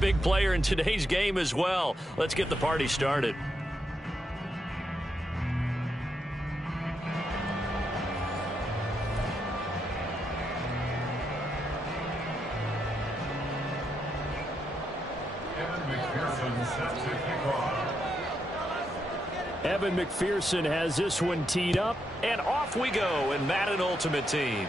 big player in today's game as well. Let's get the party started. Evan McPherson has this one teed up, and off we go in Madden Ultimate Team.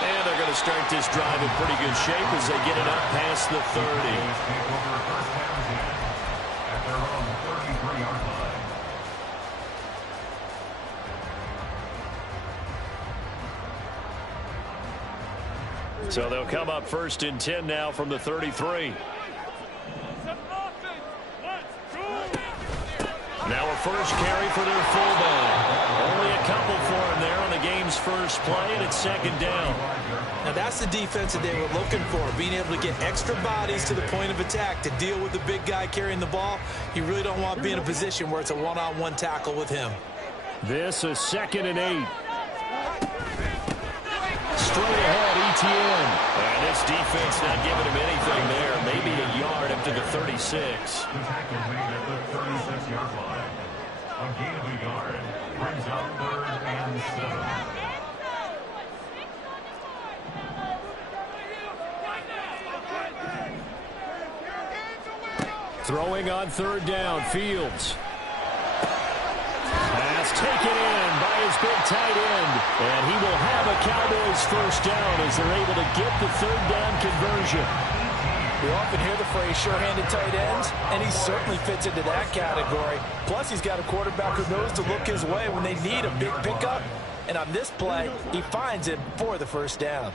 And they're going to start this drive in pretty good shape as they get it up past the 30. So they'll come up 1st and 10 now from the 33. Now a first carry for their fullback. Only a couple for him there on the game's first play, and it's 2nd down. Now that's the defense that they were looking for, being able to get extra bodies to the point of attack to deal with the big guy carrying the ball. You really don't want to be in a position where it's a one-on-one tackle with him. This is 2nd and 8. Straight ahead, ETN. And this defense not giving him anything there. Maybe a yard up to the 36. A gain of a yard brings up 3rd and 7. Throwing on 3rd down, Fields. Pass taken in by his big tight end. And he will have a Cowboys first down as they're able to get the 3rd down conversion. We often hear the phrase sure-handed tight ends, and he certainly fits into that category. Plus, he's got a quarterback who knows to look his way when they need a big pickup. And on this play, he finds it for the first down.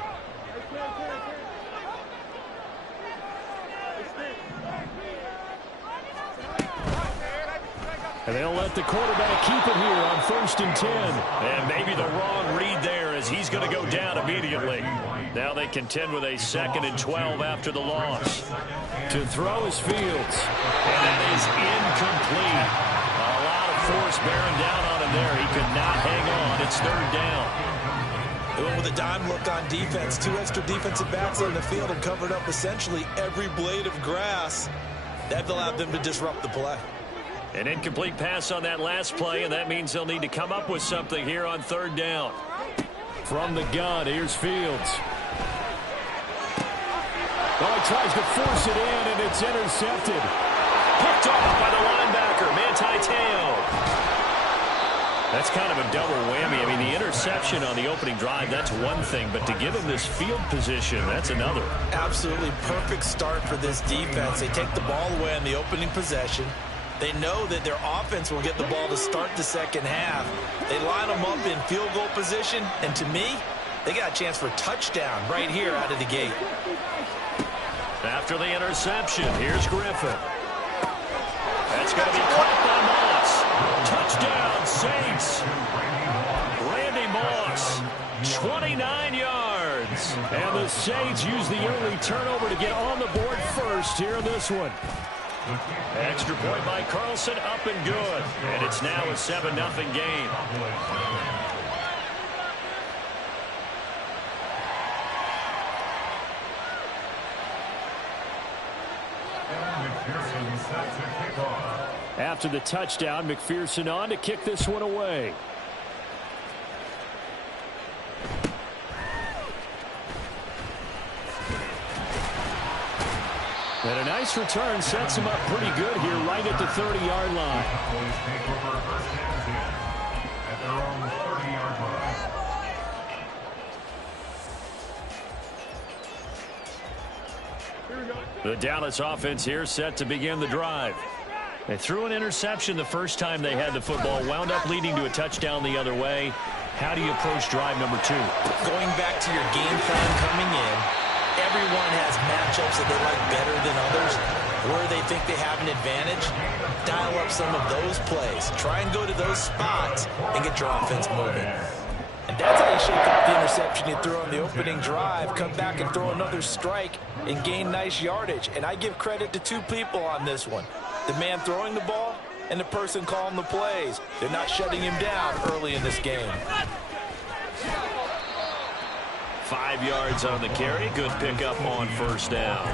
And they'll let the quarterback keep it here on 1st and 10. And maybe the wrong read there as he's going to go down immediately. Now they contend with a 2nd and 12 after the loss. To throw is Fields. And that is incomplete. A lot of force bearing down on him there. He could not hang on. It's 3rd down. They went with a dime look on defense. 2 extra defensive backs on the field and covered up essentially every blade of grass. That allowed them to disrupt the play. An incomplete pass on that last play, and that means they'll need to come up with something here on 3rd down. From the gun, here's Fields. Oh, he tries to force it in, and it's intercepted. Picked off by the linebacker, Manti Te'o. That's kind of a double whammy. I mean, the interception on the opening drive, that's one thing, but to give him this field position, that's another. Absolutely perfect start for this defense. They take the ball away on the opening possession. They know that their offense will get the ball to start the 2nd half. They line them up in field goal position, and to me, they got a chance for a touchdown right here out of the gate. After the interception, here's Griffin. That's going to be caught by Moss. Touchdown, Saints. Randy Moss, 29 yards. And the Saints use the early turnover to get on the board first here in this one. Extra point by Carlson, up and good. And it's now a 7-0 game. After the touchdown, McPherson on to kick this one away. And a nice return sets him up pretty good here right at the 30-yard line. The Dallas offense here set to begin the drive. They threw an interception the first time they had the football, wound up leading to a touchdown the other way. How do you approach drive number 2? Going back to your game plan coming in, everyone has matchups that they like better than others, where they think they have an advantage. Dial up some of those plays. Try and go to those spots and get your offense moving. And that's how you shake up the interception you threw on the opening drive. Come back and throw another strike and gain nice yardage. And I give credit to 2 people on this one. The man throwing the ball and the person calling the plays. They're not shutting him down early in this game. 5 yards on the carry. Good pickup on first down.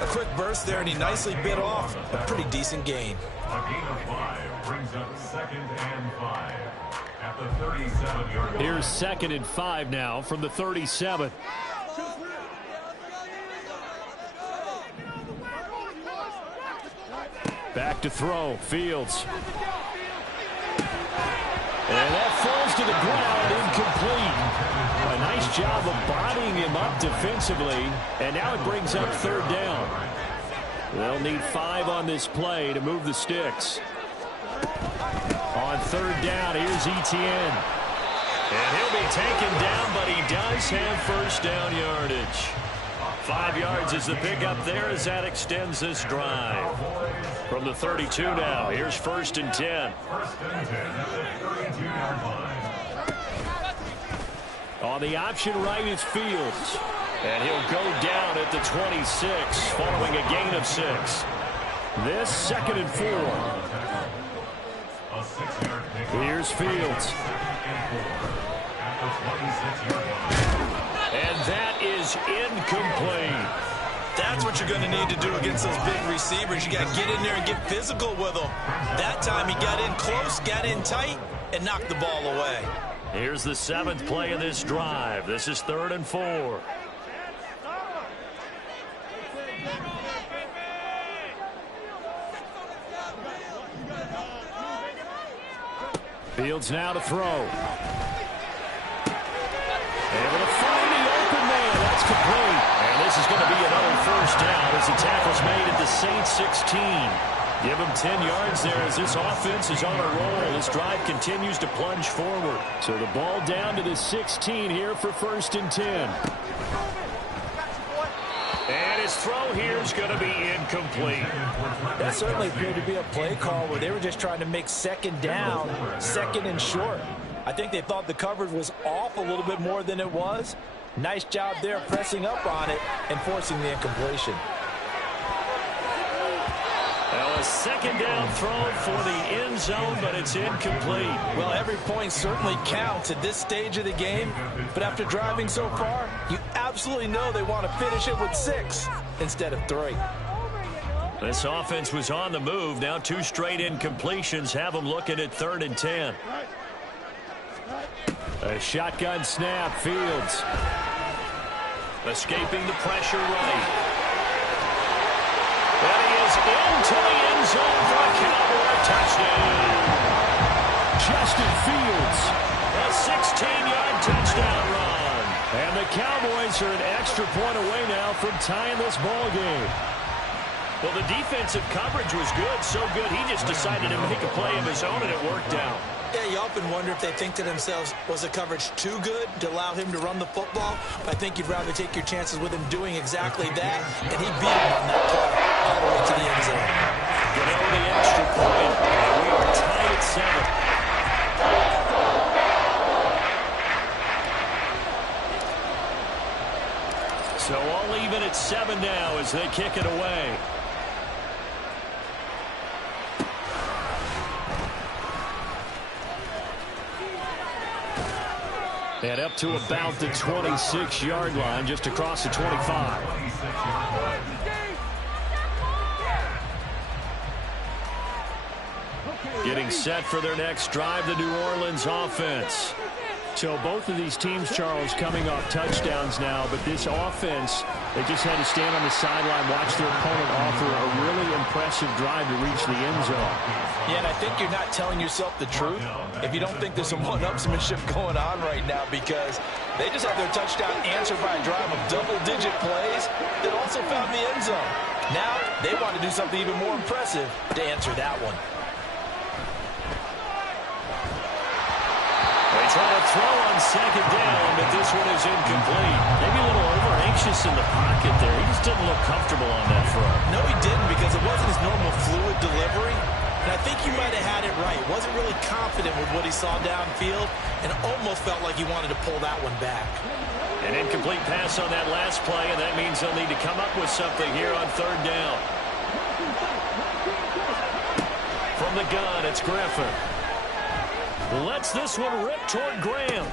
A quick burst there, and he nicely bit off a pretty decent gain. A gain of 5 brings up 2nd and 5 at the 37-yard line. Here's 2nd and 5 now from the 37. Back to throw. Fields. And that falls to the ground, incomplete. A nice job of bodying him up defensively. And now it brings up 3rd down. They'll need 5 on this play to move the sticks. On 3rd down, here's Etienne. And he'll be taken down, but he does have first down yardage. 5 yards is the pickup there as that extends this drive. From the 32 now, here's 1st and 10. On the option right is Fields. And he'll go down at the 26 following a gain of 6. This 2nd and 4. Here's Fields. And that is incomplete. That's what you're going to need to do against those big receivers. You got to get in there and get physical with them. That time he got in close, got in tight, and knocked the ball away. Here's the 7th play of this drive. This is 3rd and 4. Fields now to throw. Able to find the open man. That's complete. And this is going to be another first down as the tackle's made at the Saints 16. Give him 10 yards there as this offense is on a roll. This drive continues to plunge forward. So the ball down to the 16 here for 1st and 10. And his throw here is going to be incomplete. That certainly appeared to be a play call where they were just trying to make 2nd down, 2nd and short. I think they thought the coverage was off a little bit more than it was. Nice job there pressing up on it and forcing the incompletion. Well, a 2nd down throw for the end zone, but it's incomplete. Well, every point certainly counts at this stage of the game, but after driving so far, you absolutely know they want to finish it with 6 instead of 3. This offense was on the move. Now 2 straight incompletions have them looking at 3rd and 10. A shotgun snap. Fields escaping the pressure right. And he is into the end zone for a Cowboy touchdown. Justin Fields, a 16-yard touchdown run. And the Cowboys are an extra point away now from tying this ball game. Well, the defensive coverage was good, so good he just decided to make a play of his own, and it worked out. Yeah, you often wonder if they think to themselves, was the coverage too good to allow him to run the football? I think you'd rather take your chances with him doing exactly that, and he beat him on that play all the way to the end zone. Get over the extra point, and we are tied at 7. So all even at 7 now as they kick it away. And up to about the 26-yard line, just across the 25. Getting set for their next drive, the New Orleans offense. So both of these teams, Charles, coming off touchdowns now, but this offense, they just had to stand on the sideline, watch their opponent offer a really impressive drive to reach the end zone. Yeah, and I think you're not telling yourself the truth if you don't think there's some one-upsmanship going on right now, because they just had their touchdown answered by a drive of double-digit plays that also found the end zone. Now they want to do something even more impressive to answer that one. They try to throw on 2nd down, but this one is incomplete. Maybe a little over-anxious in the pocket there. He just didn't look comfortable on that throw. No, he didn't, because it wasn't his normal fluid delivery. And I think he might have had it right. Wasn't really confident with what he saw downfield and almost felt like he wanted to pull that one back. An incomplete pass on that last play, and that means they'll need to come up with something here on 3rd down. From the gun, it's Griffin. Lets this one rip toward Graham.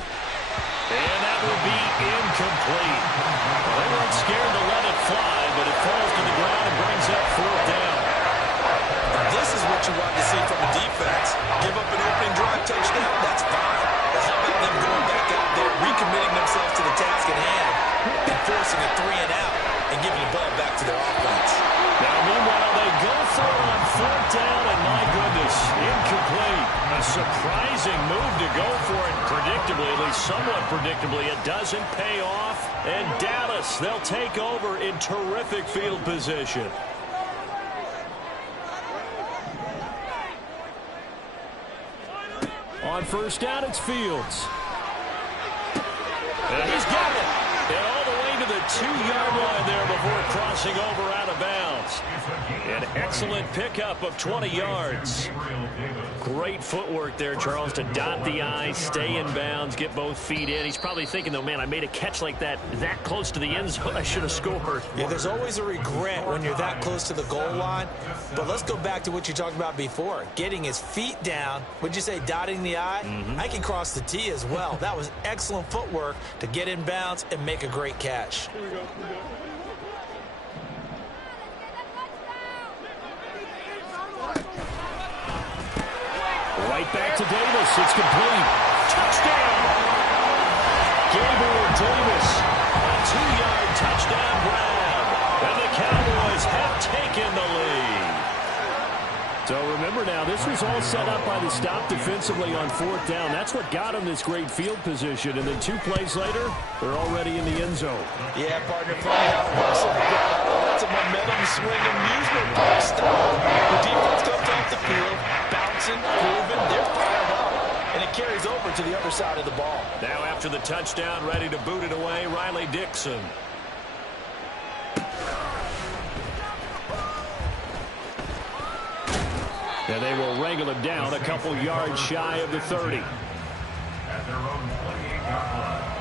And that will be incomplete. Well, they weren't scared to let it fly, but it falls to the ground and brings up fourth down. This is what you want to see from a defense. Give up an opening drive touchdown, that's fine. But how about them going back out there, recommitting themselves to the task at hand, and forcing a 3 and out, and giving the ball back to their offense. Now, meanwhile, they go for it on fourth down, and my goodness, incomplete. A surprising move to go for it. Predictably, at least somewhat predictably, it doesn't pay off. And Dallas, they'll take over in terrific field position. On first down, it's Fields. And he's got it. And all the way to the 2-yard line there before crossing over out of bounds. An excellent pickup of 20 yards. Great footwork there, Charles, to dot the I, stay in bounds, get both feet in. He's probably thinking, though, man, I made a catch like that close to the end zone. I should have scored. Yeah, there's always a regret when you're that close to the goal line. But let's go back to what you talked about before. Getting his feet down. Would you say dotting the I? I can cross the T as well. That was excellent footwork to get in bounds and make a great catch. Right back to Davis. It's complete. Touchdown! Gabriel Davis. A 2-yard touchdown grab. And the Cowboys have taken the lead. So remember now, this was all set up by the stop defensively on fourth down. That's what got them this great field position. And then 2 plays later, they're already in the end zone. Yeah, partner, funny how it works. That's a momentum swing amusement park style. The defense comes off the field, bouncing, grooving, they're fired up. And it carries over to the other side of the ball. Now after the touchdown, ready to boot it away, Riley Dixon. And they will wrangle him down a couple yards shy of the 30. At their own 28-yard line.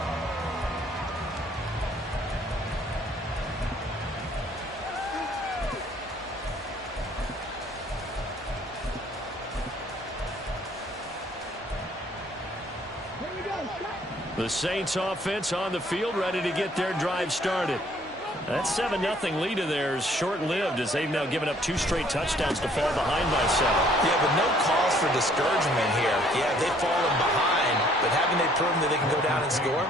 The Saints offense on the field, ready to get their drive started. That 7-0 lead of theirs short-lived as they've now given up 2 straight touchdowns to fall behind by 7. Yeah, but no cause for discouragement here. Yeah, they've fallen behind, but haven't they proven that they can go down and score?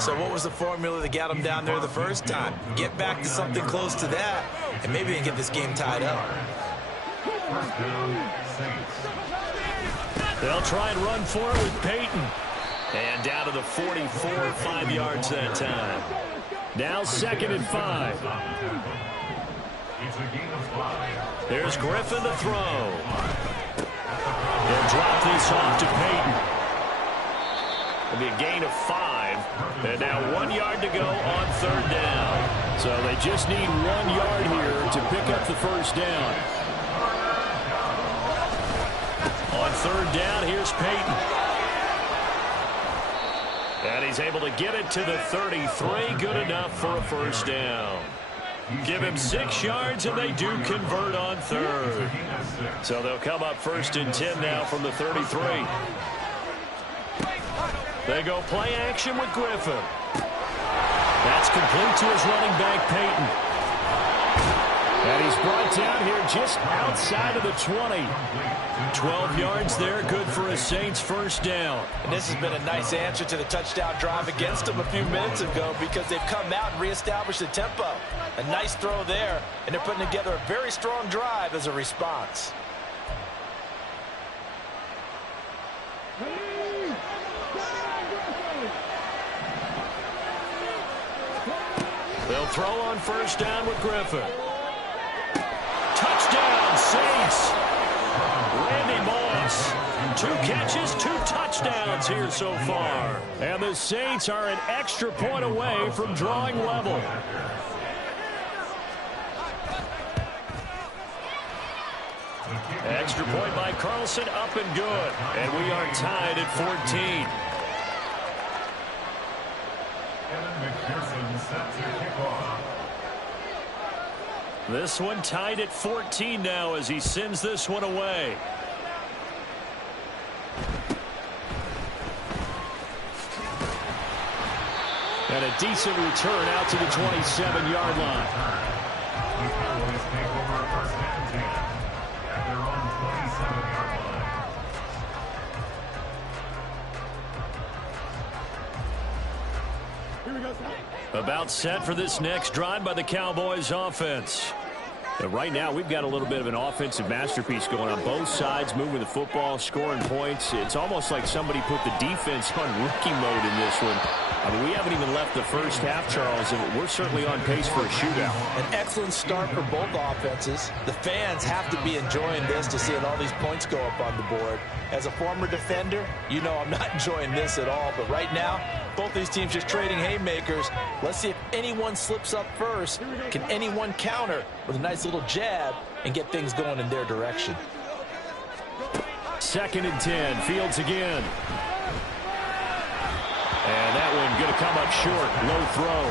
So what was the formula that got them down there the first time? Get back to something close to that, and maybe they can get this game tied up. They'll try and run for it with Peyton. And down to the 44, 5 yards that time. Now 2nd and 5. There's Griffin to throw. They'll drop this off to Peyton. It'll be a gain of 5. And now 1 yard to go on 3rd down. So they just need 1 yard here to pick up the first down. On 3rd down, here's Peyton. And he's able to get it to the 33. Good enough for a first down. Give him 6 yards, and they do convert on 3rd. So they'll come up 1st and 10 now from the 33. They go play action with Griffin. That's complete to his running back, Peyton. And he's brought down here just outside of the 20. 12 yards there, good for a Saints first down. And this has been a nice answer to the touchdown drive against them a few minutes ago because they've come out and reestablished the tempo. A nice throw there, and they're putting together a very strong drive as a response. They'll throw on first down with Griffin. Touchdown, Saints. Randy Moss. 2 catches, 2 touchdowns here so far. And the Saints are an extra point away from drawing level. Extra point by Carlson, up and good. And we are tied at 14. This one tied at 14 now as he sends this one away. And a decent return out to the 27-yard line. The Cowboys take over first and 10 at their own 27-yard line. About set for this next drive by the Cowboys offense. And right now, we've got a little bit of an offensive masterpiece going on. Both sides moving the football, scoring points. It's almost like somebody put the defense on rookie mode in this one. I mean, we haven't even left the first half, Charles, and we're certainly on pace for a shootout. An excellent start for both offenses. The fans have to be enjoying this to seeing all these points go up on the board. As a former defender, you know I'm not enjoying this at all. But right now, both these teams just trading haymakers. Let's see if anyone slips up first. Can anyone counter with a nice little jab and get things going in their direction? 2nd and 10. Fields again. And that one going to come up short. Low throw.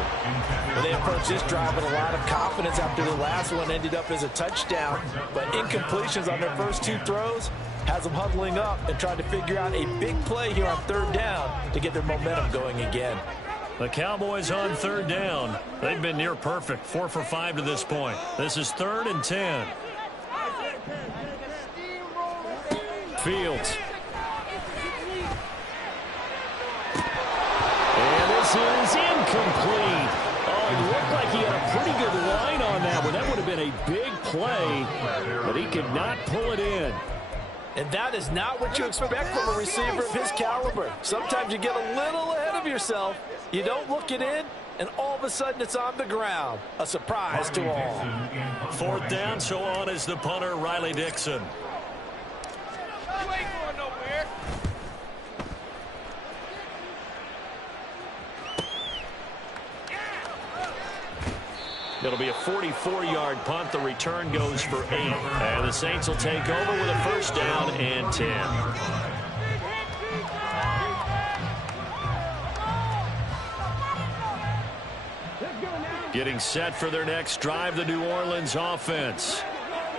Well, they approached this drive with a lot of confidence after the last one ended up as a touchdown. But incompletions on their first 2 throws has them huddling up and trying to figure out a big play here on 3rd down to get their momentum going again. The Cowboys on 3rd down. They've been near perfect. 4 for 5 to this point. This is 3rd and 10. Fields. And this is incomplete. Oh, it looked like he had a pretty good line on that one. That would have been a big play, but he could not pull it in. And that is not what you expect from a receiver of his caliber. Sometimes you get a little ahead of yourself. You don't look it in, and all of a sudden it's on the ground. A surprise to all. 4th down, so on is the punter, Riley Dixon. You ain't going nowhere. It'll be a 44-yard punt. The return goes for 8. And the Saints will take over with a 1st down and 10. Getting set for their next drive, the New Orleans offense.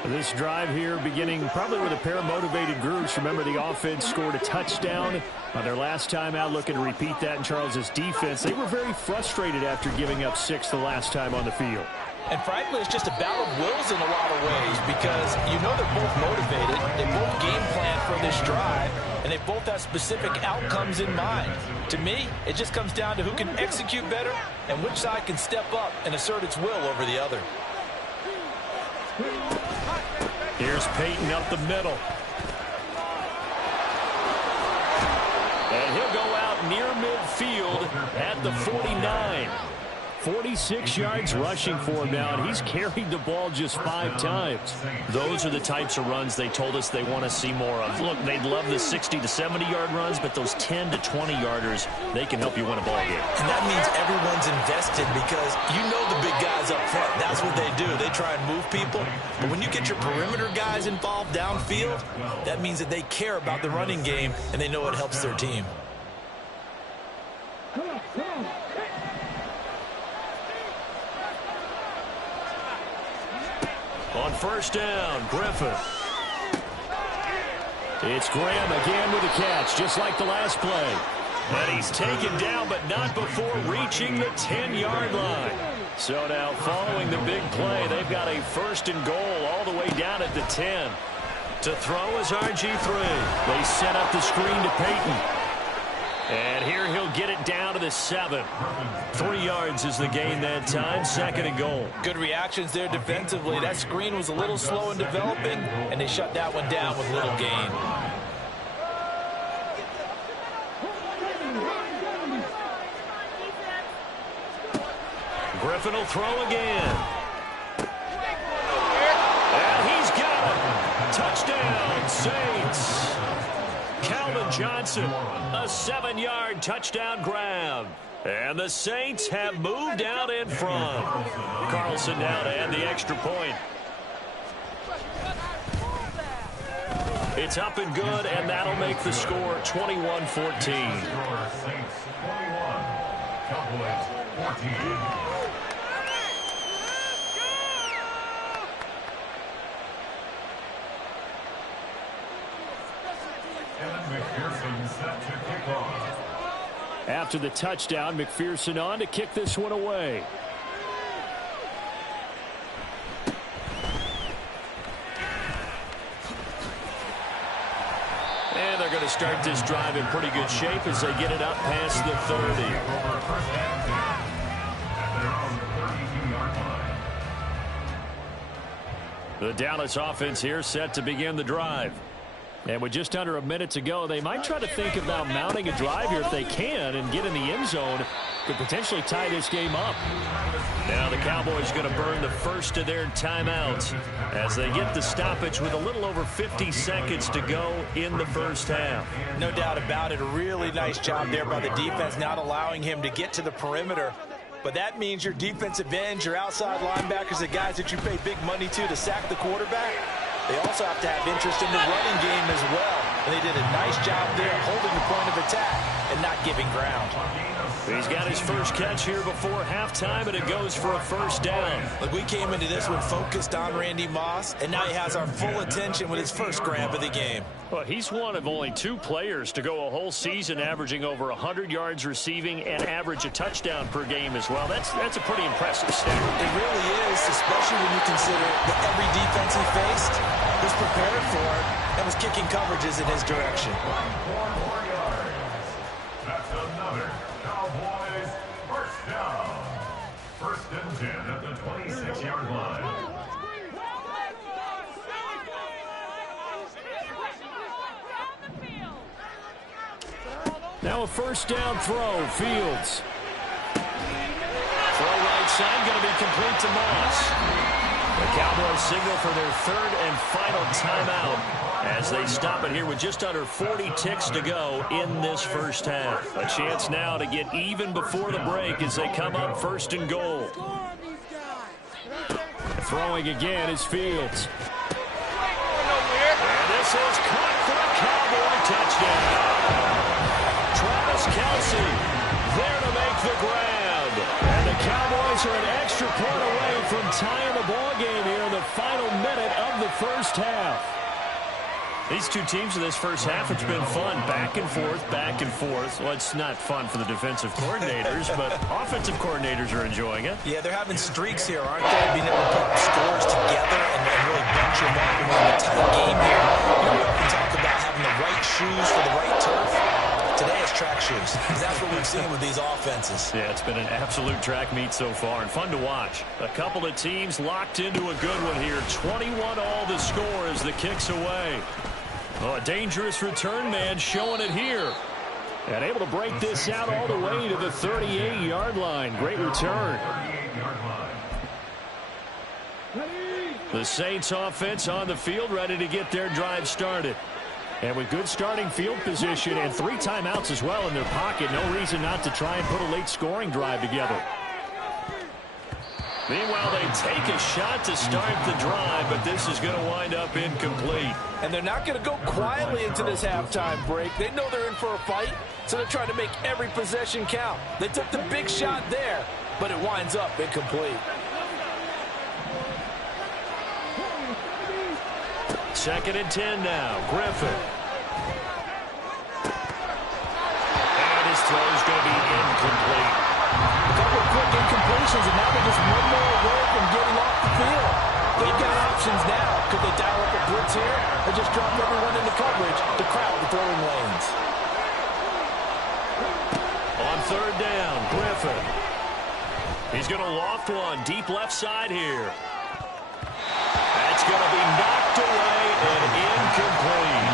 This drive here beginning probably with a pair of motivated groups. Remember, the offense scored a touchdown on their last time out, looking to repeat that in Charles's defense. They were very frustrated after giving up 6 the last time on the field. And frankly, it's just a battle of wills in a lot of ways because you know they're both motivated. They both game plan for this drive, and they both have specific outcomes in mind. To me, it just comes down to who can execute better and which side can step up and assert its will over the other. Here's Peyton up the middle. And he'll go out near midfield at the 49. 46 yards rushing for him now, and he's carried the ball just 5 times. Those are the types of runs they told us they want to see more of. Look, they'd love the 60 to 70-yard runs, but those 10 to 20-yarders, they can help you win a ball game. And that means everyone's invested because you know the big guys up front. That's what they do. They try and move people. But when you get your perimeter guys involved downfield, that means that they care about the running game, and they know it helps their team. On 1st down, Griffin. It's Graham again with a catch, just like the last play. And he's taken down, but not before reaching the 10-yard line. So now, following the big play, they've got a 1st and goal all the way down at the 10. To throw is RG3. They set up the screen to Peyton. And here he'll get it down to the 7. 3 yards is the gain that time. 2nd and goal. Good reactions there defensively. That screen was a little slow in developing, and they shut that one down with little gain. Griffin will throw again. And he's got him. Touchdown, Saints. Calvin Johnson, a 7-yard touchdown grab. And the Saints have moved out in front. Carlson now to add the extra point. It's up and good, and that'll make the score 21-14. Saints 21, Cowboys 14. McPherson set to kick off. After the touchdown, McPherson on to kick this one away. And they're going to start this drive in pretty good shape as they get it up past the 30. The Dallas offense here set to begin the drive. And with just under a minute to go, they might try to think about mounting a drive here if they can and get in the end zone. Could potentially tie this game up. Now the Cowboys are going to burn the first of their timeouts as they get the stoppage with a little over 50 seconds to go in the first half. No doubt about it. A really nice job there by the defense, not allowing him to get to the perimeter. But that means your defensive ends, your outside linebackers, the guys that you pay big money to sack the quarterback, they also have to have interest in the running game as well. And they did a nice job there holding the point of attack and not giving ground. He's got his first catch here before halftime, and it goes for a first down. Look, we came into this one focused on Randy Moss, and now he has our full attention with his first grab of the game. Well, he's one of only 2 players to go a whole season averaging over 100 yards receiving and average a touchdown per game as well. That's a pretty impressive stat. It really is, especially when you consider that every defense he faced was prepared for it and was kicking coverages in his direction. That's another Cowboys first down. First and 10 at the 26-yard line. Now a first down throw, Fields. Throw right side, going to be complete to Moss. The Cowboys signal for their third and final timeout as they stop it here with just under 40 ticks to go in this first half. A chance now to get even before the break as they come up first and goal. Throwing again is Fields. And this is caught for a Cowboy touchdown. Travis Kelce there to make the grab. And the Cowboys are an extra point away from tying the ball game here in the final minute of the first half. These two teams in this first half, it's been fun. Back and forth, back and forth. Well, it's not fun for the defensive coordinators, but offensive coordinators are enjoying it. Yeah, they're having streaks here, aren't they? Being able to put scores together and really bunch them up and win a tight game here. You know, we often talk about having the right shoes for the right turf. Today it's track shoes, because that's what we've seen with these offenses. Yeah, it's been an absolute track meet so far, and fun to watch. A couple of teams locked into a good one here. 21 all the score as the kick's away. Oh, a dangerous return man showing it here. And able to break this out all the way to the 38-yard line. Great return. The Saints offense on the field, ready to get their drive started. And with good starting field position and 3 timeouts as well in their pocket, no reason not to try and put a late scoring drive together. Meanwhile, they take a shot to start the drive, but this is going to wind up incomplete. And they're not going to go quietly into this halftime break. They know they're in for a fight, so they're trying to make every possession count. They took the big shot there, but it winds up incomplete. Second and 10 now. Griffin. And his throw is going to be incomplete. A couple of quick incompletions, and now they're just one more away from getting off the field. They've got options now. Could they dial up a blitz here or just drop everyone into coverage to crowd the throwing lanes? On third down, Griffin. He's going to loft one deep left side here. That's going to be knocked away and incomplete.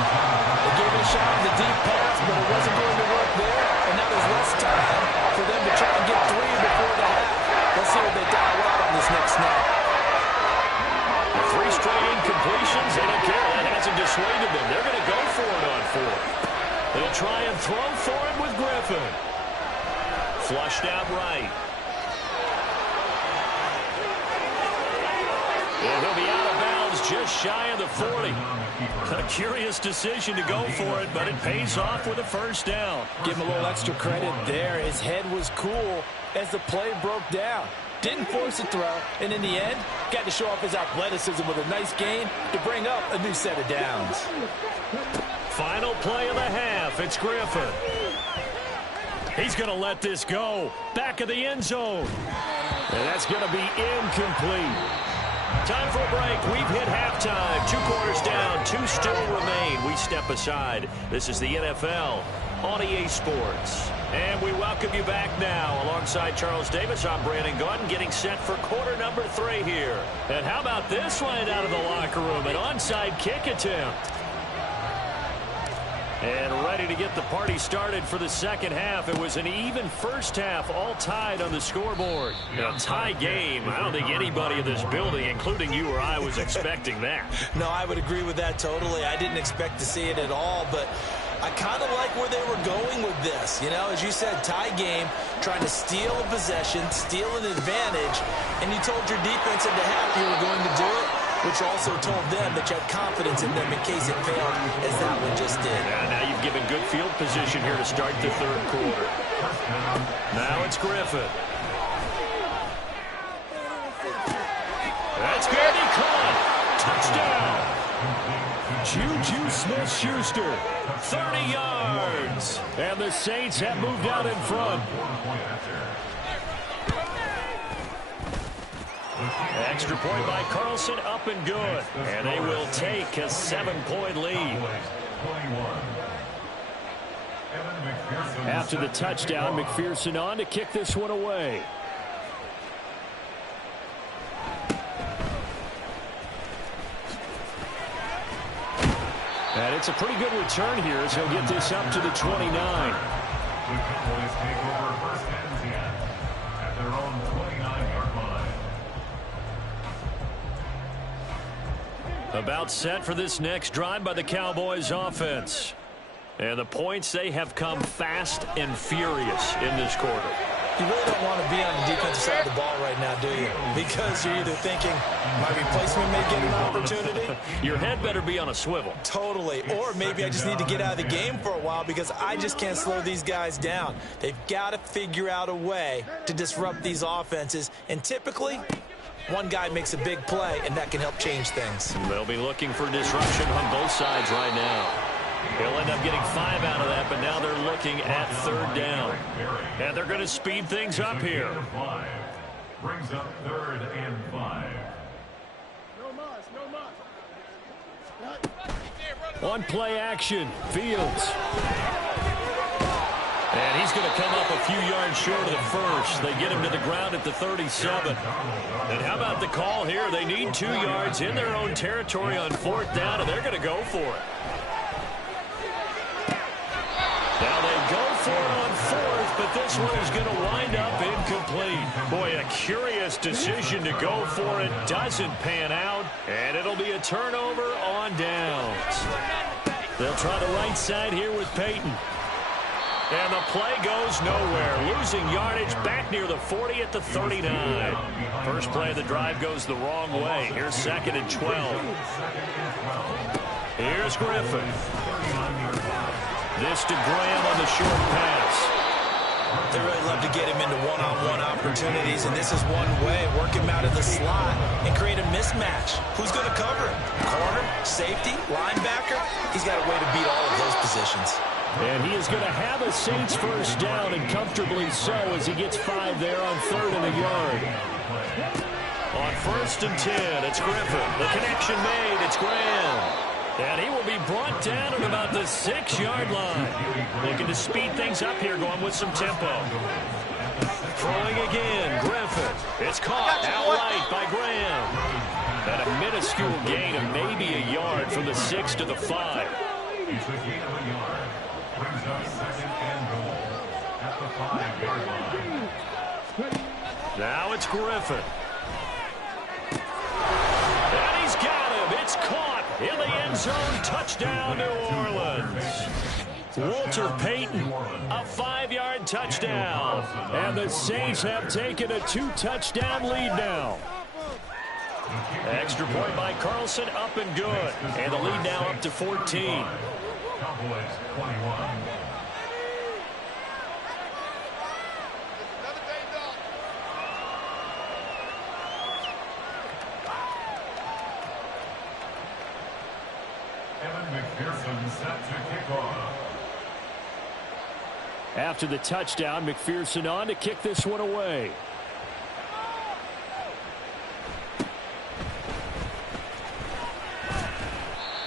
They gave it a shot at the deep pass, but it wasn't going to work there. And now there's less time for them to try and get 3 before the half. Let's see what they dial up on this next snap. 3 straight incompletions. They don't care. That hasn't dissuaded them. They're going to go for it on 4th. They'll try and throw for it with Griffin. Flushed out right. And he'll be out of bounds just shy of the 40. A curious decision to go for it, but it pays off with a first down. Give him a little extra credit there. His head was cool as the play broke down. Didn't force a throw, and in the end, got to show off his athleticism with a nice gain to bring up a new set of downs. Final play of the half. It's Griffin. He's going to let this go. Back of the end zone. And that's going to be incomplete. Time for a break. We've hit halftime. 2 quarters down. 2 still remain. We step aside. This is the NFL on EA Sports. And we welcome you back now. Alongside Charles Davis, I'm Brandon Gaudin, getting set for quarter number 3 here. And how about this right out of the locker room? An onside kick attempt. And ready to get the party started for the second half. It was an even first half, all tied on the scoreboard. A tie game. I don't think anybody in this building, including you or I, was expecting that. No, I would agree with that totally. I didn't expect to see it at all, but I kind of like where they were going with this. You know, as you said, tie game, trying to steal a possession, steal an advantage, and you told your defense at the half you were going to do it, which also told them that you had confidence in them in case it failed, as that one just did. Yeah, now you've given good field position here to start the third quarter. Now it's Griffin. That's good. He caught. Touchdown. Juju Smith-Schuster, 30 yards. And the Saints have moved out in front. Extra point by Carlson, up and good. And they will take a 7-point lead. After the touchdown, McPherson on to kick this one away. And it's a pretty good return here as he'll get this up to the 29. The Cowboys take over first and 10 at their own 29-yard line. About set for this next drive by the Cowboys offense. And the points, they have come fast and furious in this quarter. You really don't want to be on the defensive side of the ball right now, do you? Because you're either thinking, my replacement may get an opportunity. Your head better be on a swivel. Totally. Or maybe I just need to get out of the game for a while because I just can't slow these guys down. They've got to figure out a way to disrupt these offenses. And typically, one guy makes a big play, and that can help change things. They'll be looking for disruption on both sides right now. He'll end up getting 5 out of that, but now they're looking at third down. And they're going to speed things up here. Brings up 3rd and 5. On play action, Fields. And he's going to come up a few yards short of the first. They get him to the ground at the 37. And how about the call here? They need 2 yards in their own territory on 4th down, and they're going to go for it. Now they go for it on 4th, but this one is going to wind up incomplete. Boy, a curious decision to go for it. Doesn't pan out, and it'll be a turnover on downs. They'll try the right side here with Peyton. And the play goes nowhere. Losing yardage back near the 40 at the 39. First play of the drive goes the wrong way. Here's 2nd and 12. Here's Griffin. This to Graham on the short pass. They really love to get him into one-on-one opportunities, and this is one way. Work him out of the slot and create a mismatch. Who's going to cover him? Corner, safety, linebacker? He's got a way to beat all of those positions. And he is going to have a Saints first down, and comfortably so, as he gets 5 there on 3rd and a yard. On 1st and 10, it's Griffin. The connection made. It's Graham. And he will be brought down at about the 6-yard line. Looking to speed things up here, going with some tempo. Throwing again, Griffin. It's caught outright by Graham. And a minuscule gain of maybe a yard from the 6 to the 5. He's a gain of a yard. Brings up 2nd and goal at the 5-yard line. Now it's Griffin. And he's got him. It's caught in the end zone. Touchdown, New Orleans. Walter Payton, a 5-yard touchdown. And the Saints have taken a 2-touchdown lead now. Extra point by Carlson, up and good. And the lead now up to 14. Cowboys 21. McPherson set to kick off. After the touchdown, McPherson on to kick this one away.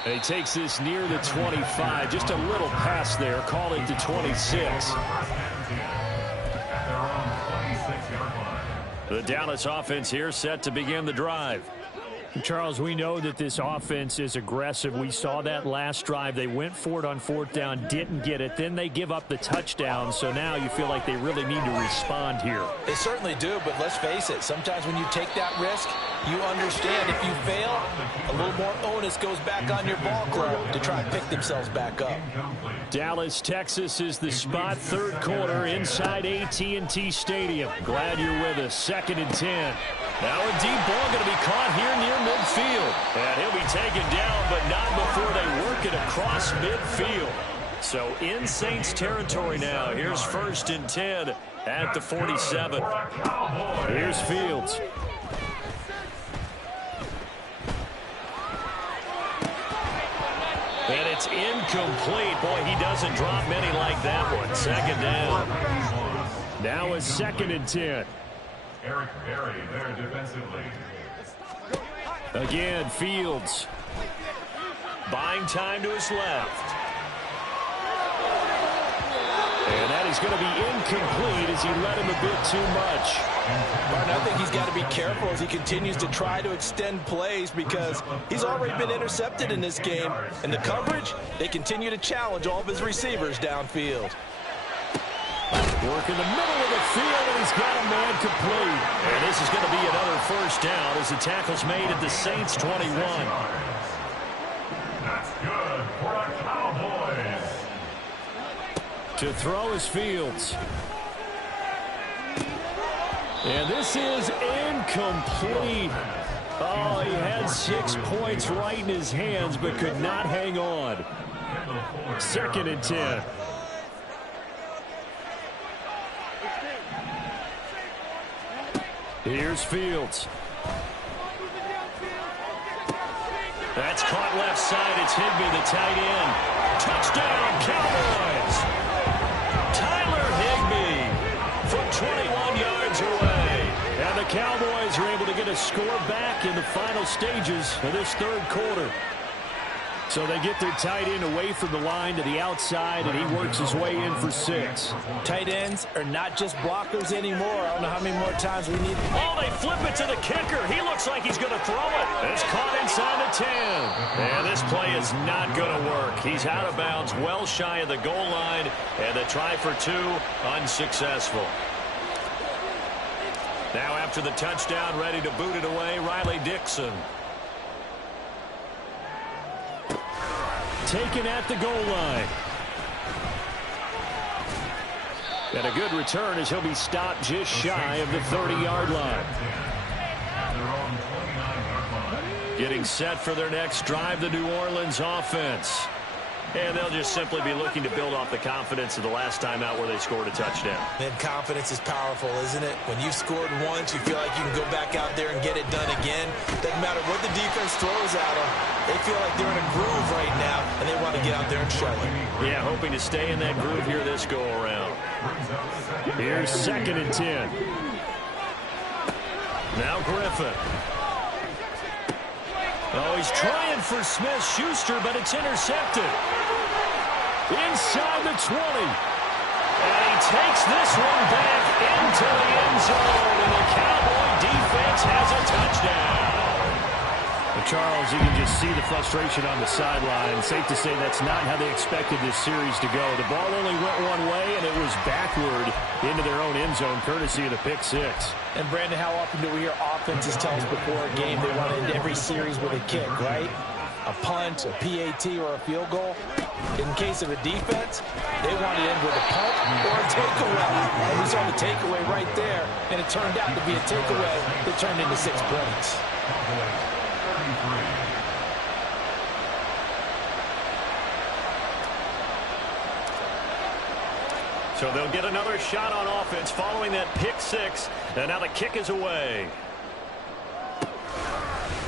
And he takes this near the 25. Just a little pass there. Call it to 26. The Dallas offense here set to begin the drive. Charles, we know that this offense is aggressive. We saw that last drive. They went for it on 4th down, didn't get it. Then they give up the touchdown. So now you feel like they really need to respond here. They certainly do, but let's face it. Sometimes when you take that risk, you understand if you fail, a little more onus goes back on your ball club to try and pick themselves back up. Dallas, Texas is the spot. 3rd quarter inside AT&T Stadium. Glad you're with us. 2nd and 10. Now a deep ball going to be caught here near midfield. And he'll be taken down, but not before they work it across midfield. So in Saints territory now. Here's 1st and 10 at the 47. Here's Fields. And it's incomplete. Boy, he doesn't drop many like that one. 2nd down. Now a 2nd and 10. Eric Berry there defensively. Again, Fields. Buying time to his left. And that is going to be incomplete as he let him a bit too much. Martin, I think he's got to be careful as he continues to try to extend plays because he's already been intercepted in this game. And the coverage, they continue to challenge all of his receivers downfield. Work in the middle of the field, and he's got a man complete. And this is going to be another 1st down as the tackle's made at the Saints' 21. That's good for the Cowboys. To throw is Fields. And this is incomplete. Oh, he had 6 points right in his hands, but could not hang on. 2nd and 10. Here's Fields. That's caught left side. It's Higbee, the tight end. Touchdown, Cowboys! Tyler Higbee from 21 yards away. And the Cowboys are able to get a score back in the final stages of this 3rd quarter. So they get their tight end away from the line to the outside, and he works his way in for 6. Tight ends are not just blockers anymore. I don't know how many more times we need. Oh, they flip it to the kicker. He looks like he's going to throw it. It's caught inside the 10. And this play is not going to work. He's out of bounds, well shy of the goal line, and the try for 2 unsuccessful. Now after the touchdown, ready to boot it away, Riley Dixon. Taken at the goal line. And a good return as he'll be stopped just shy of the 30-yard line. Getting set for their next drive, the New Orleans offense. And they'll just simply be looking to build off the confidence of the last time out where they scored a touchdown. And confidence is powerful, isn't it? When you've scored once, you feel like you can go back out there and get it done again. Doesn't matter what the defense throws at them. They feel like they're in a groove right now, and they want to get out there and show it. Yeah, hoping to stay in that groove here this go-around. Here's 2nd and 10. Now Griffin. Oh, he's trying for Smith-Schuster, but it's intercepted. Inside the 20. And he takes this one back into the end zone, and the Cowboy defense has a touchdown. Well, Charles, you can just see the frustration on the sideline. Safe to say that's not how they expected this series to go. The ball only went one way, and it was backward into their own end zone, courtesy of the pick 6. And, Brandon, how often do we hear offenses tell us before a game they want to end every series with a kick, right? A punt, a PAT, or a field goal. In case of a defense, they want to end with a punt or a takeaway. And we saw the takeaway right there, and it turned out to be a takeaway that turned into 6 points. So they'll get another shot on offense following that pick 6. And now the kick is away.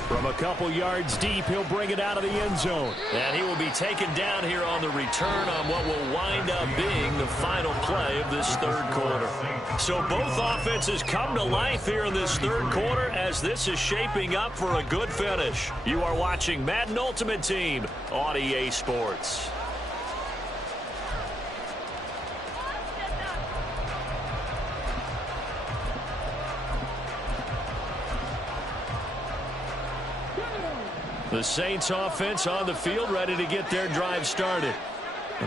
From a couple yards deep, he'll bring it out of the end zone. And he will be taken down here on the return on what will wind up being the final play of this third quarter. So both offenses come to life here in this third quarter as this is shaping up for a good finish. You are watching Madden Ultimate Team on EA Sports. The Saints offense on the field, ready to get their drive started.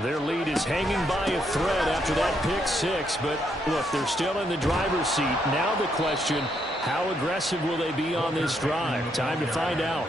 Their lead is hanging by a thread after that pick six, but look, they're still in the driver's seat. Now the question, how aggressive will they be on this drive? Time to find out.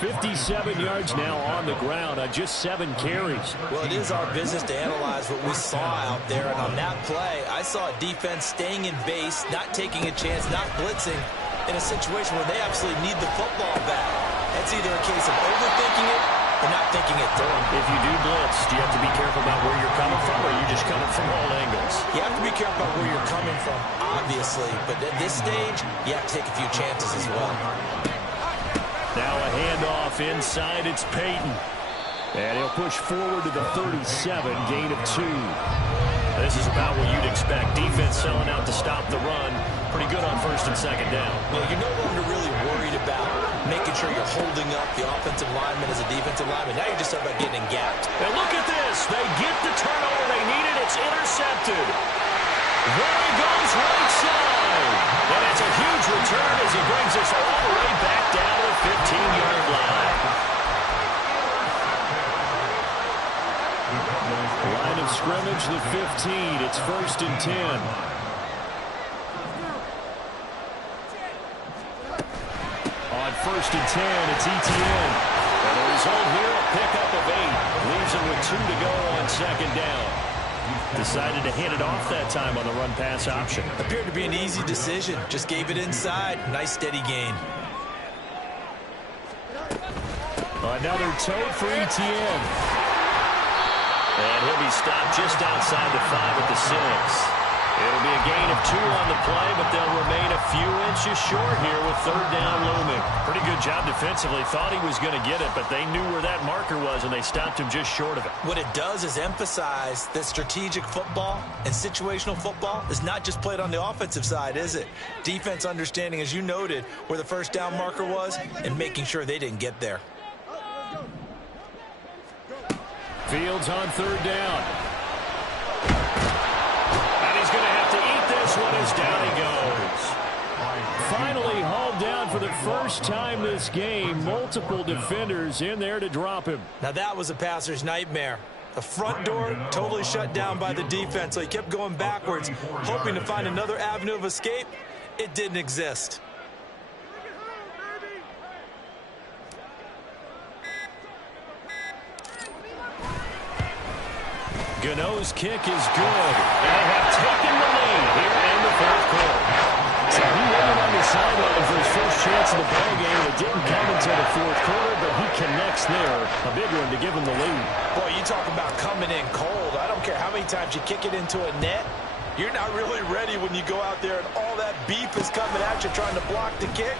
57 yards now on the ground on just 7 carries. Well, it is our business to analyze what we saw out there, and on that play, I saw a defense staying in base, not taking a chance, not blitzing, in a situation where they absolutely need the football back. That's either a case of overthinking it or not thinking it through. If you do blitz, do you have to be careful about where you're coming from, or are you just coming from all angles? You have to be careful about where you're coming from, obviously, but at this stage, you have to take a few chances as well. Now a handoff inside, it's Peyton. And he'll push forward to the 37, gain of 2. This is about what you'd expect. Defense selling out to stop the run. Pretty good on first and second down. Well, you're no longer really worried about making sure you're holding up the offensive lineman as a defensive lineman. Now you're just talking about getting gapped. And look at this. They get the turnover they needed. It's intercepted. There he goes, right side. And it's a huge return as he brings us all the way back down to the 15-yard line. Line of scrimmage, the 15. It's first and 10. On first and 10, it's ETN. And the result here, a pickup of 8. Leaves him with 2 to go on second down. Decided to hand it off that time on the run-pass option. Appeared to be an easy decision. Just gave it inside. Nice steady gain. Another tote for ETN. And he'll be stopped just outside the 5 at the 6. It'll be a gain of 2 on the play, but they'll remain a few inches short here with third down looming. Pretty good job defensively. Thought he was going to get it, but they knew where that marker was, and they stopped him just short of it. What it does is emphasize that strategic football and situational football is not just played on the offensive side, is it? Defense understanding, as you noted, where the first down marker was and making sure they didn't get there. Fields on third down. And he's going to have to eat this one as down he goes. Finally hauled down for the first time this game. Multiple defenders in there to drop him. Now that was a passer's nightmare. The front door totally shut down by the defense, so he kept going backwards, hoping to find another avenue of escape. It didn't exist. Gano's kick is good. And they have taken the lead here in the fourth quarter. So he waited on the sideline for his first chance of the ball game. It didn't come until the fourth quarter, but he connects there. A big one to give him the lead. Boy, you talk about coming in cold. I don't care how many times you kick it into a net. You're not really ready when you go out there and all that beef is coming at you trying to block the kick.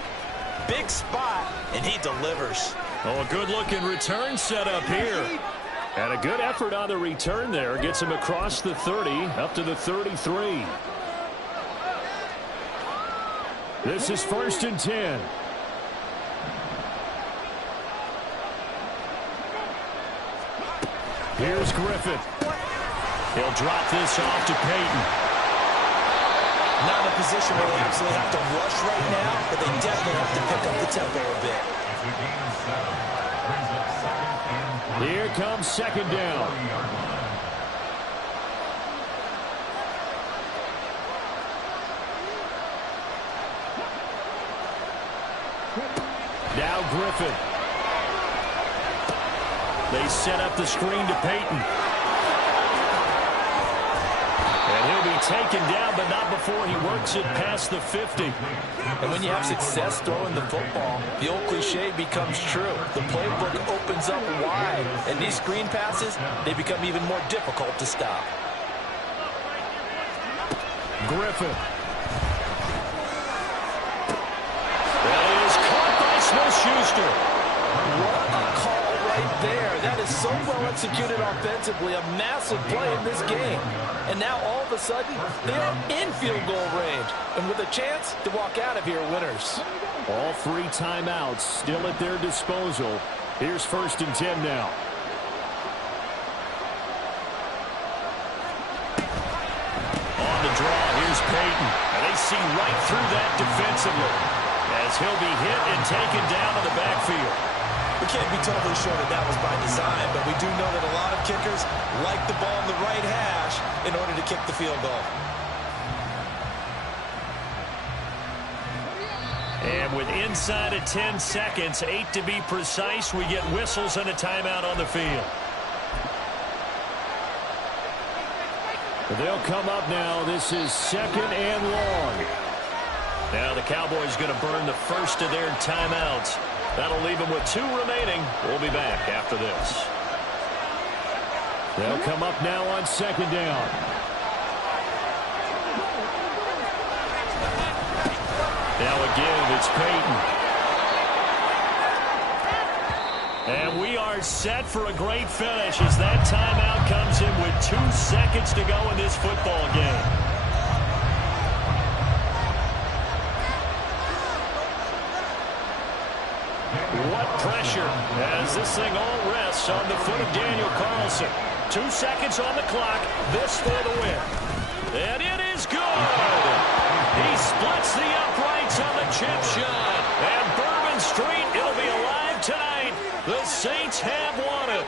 Big spot, and he delivers. Oh, a good-looking return set up here. And a good effort on the return there. Gets him across the 30, up to the 33. This is first and 10. Here's Griffin. He'll drop this off to Peyton. Not in a position where they absolutely have to rush right now, but they definitely have to pick up the tempo a bit. Here comes second down. Now Griffin. They set up the screen to Peyton. And he'll be taken down, but not before he works it past the 50. And when you have success throwing the football, the old cliche becomes true. The playbook opens up wide, and these screen passes, they become even more difficult to stop. Griffin. That is caught by Smith-Schuster. What a call right there. That is so well executed offensively. A massive play in this game. And now all of a sudden, they are in field goal range. And with a chance to walk out of here winners. All 3 timeouts still at their disposal. Here's 1st and 10 now. On the draw, here's Peyton. And they see right through that defensively as he'll be hit and taken down in the backfield. We can't be totally sure that that was by design, but we do know that a lot of kickers like the ball in the right hash in order to kick the field goal. And with inside of 10 seconds, 8 to be precise, we get whistles and a timeout on the field. They'll come up now. This is 2nd and long. Now the Cowboys going to burn the first of their timeouts. That'll leave them with 2 remaining. We'll be back after this. They'll come up now on 2nd down. Now again, it's Peyton. And we are set for a great finish as that timeout comes in with 2 seconds to go in this football game. What pressure as this thing all rests on the foot of Daniel Carlson. 2 seconds on the clock. This for the win. And it is good. He splits the uprights on the chip shot. And Bourbon Street, it'll be alive tonight. The Saints have won it.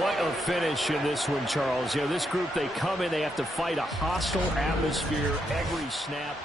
What a finish in this one, Charles. You know, this group, they come in, they have to fight a hostile atmosphere every snap.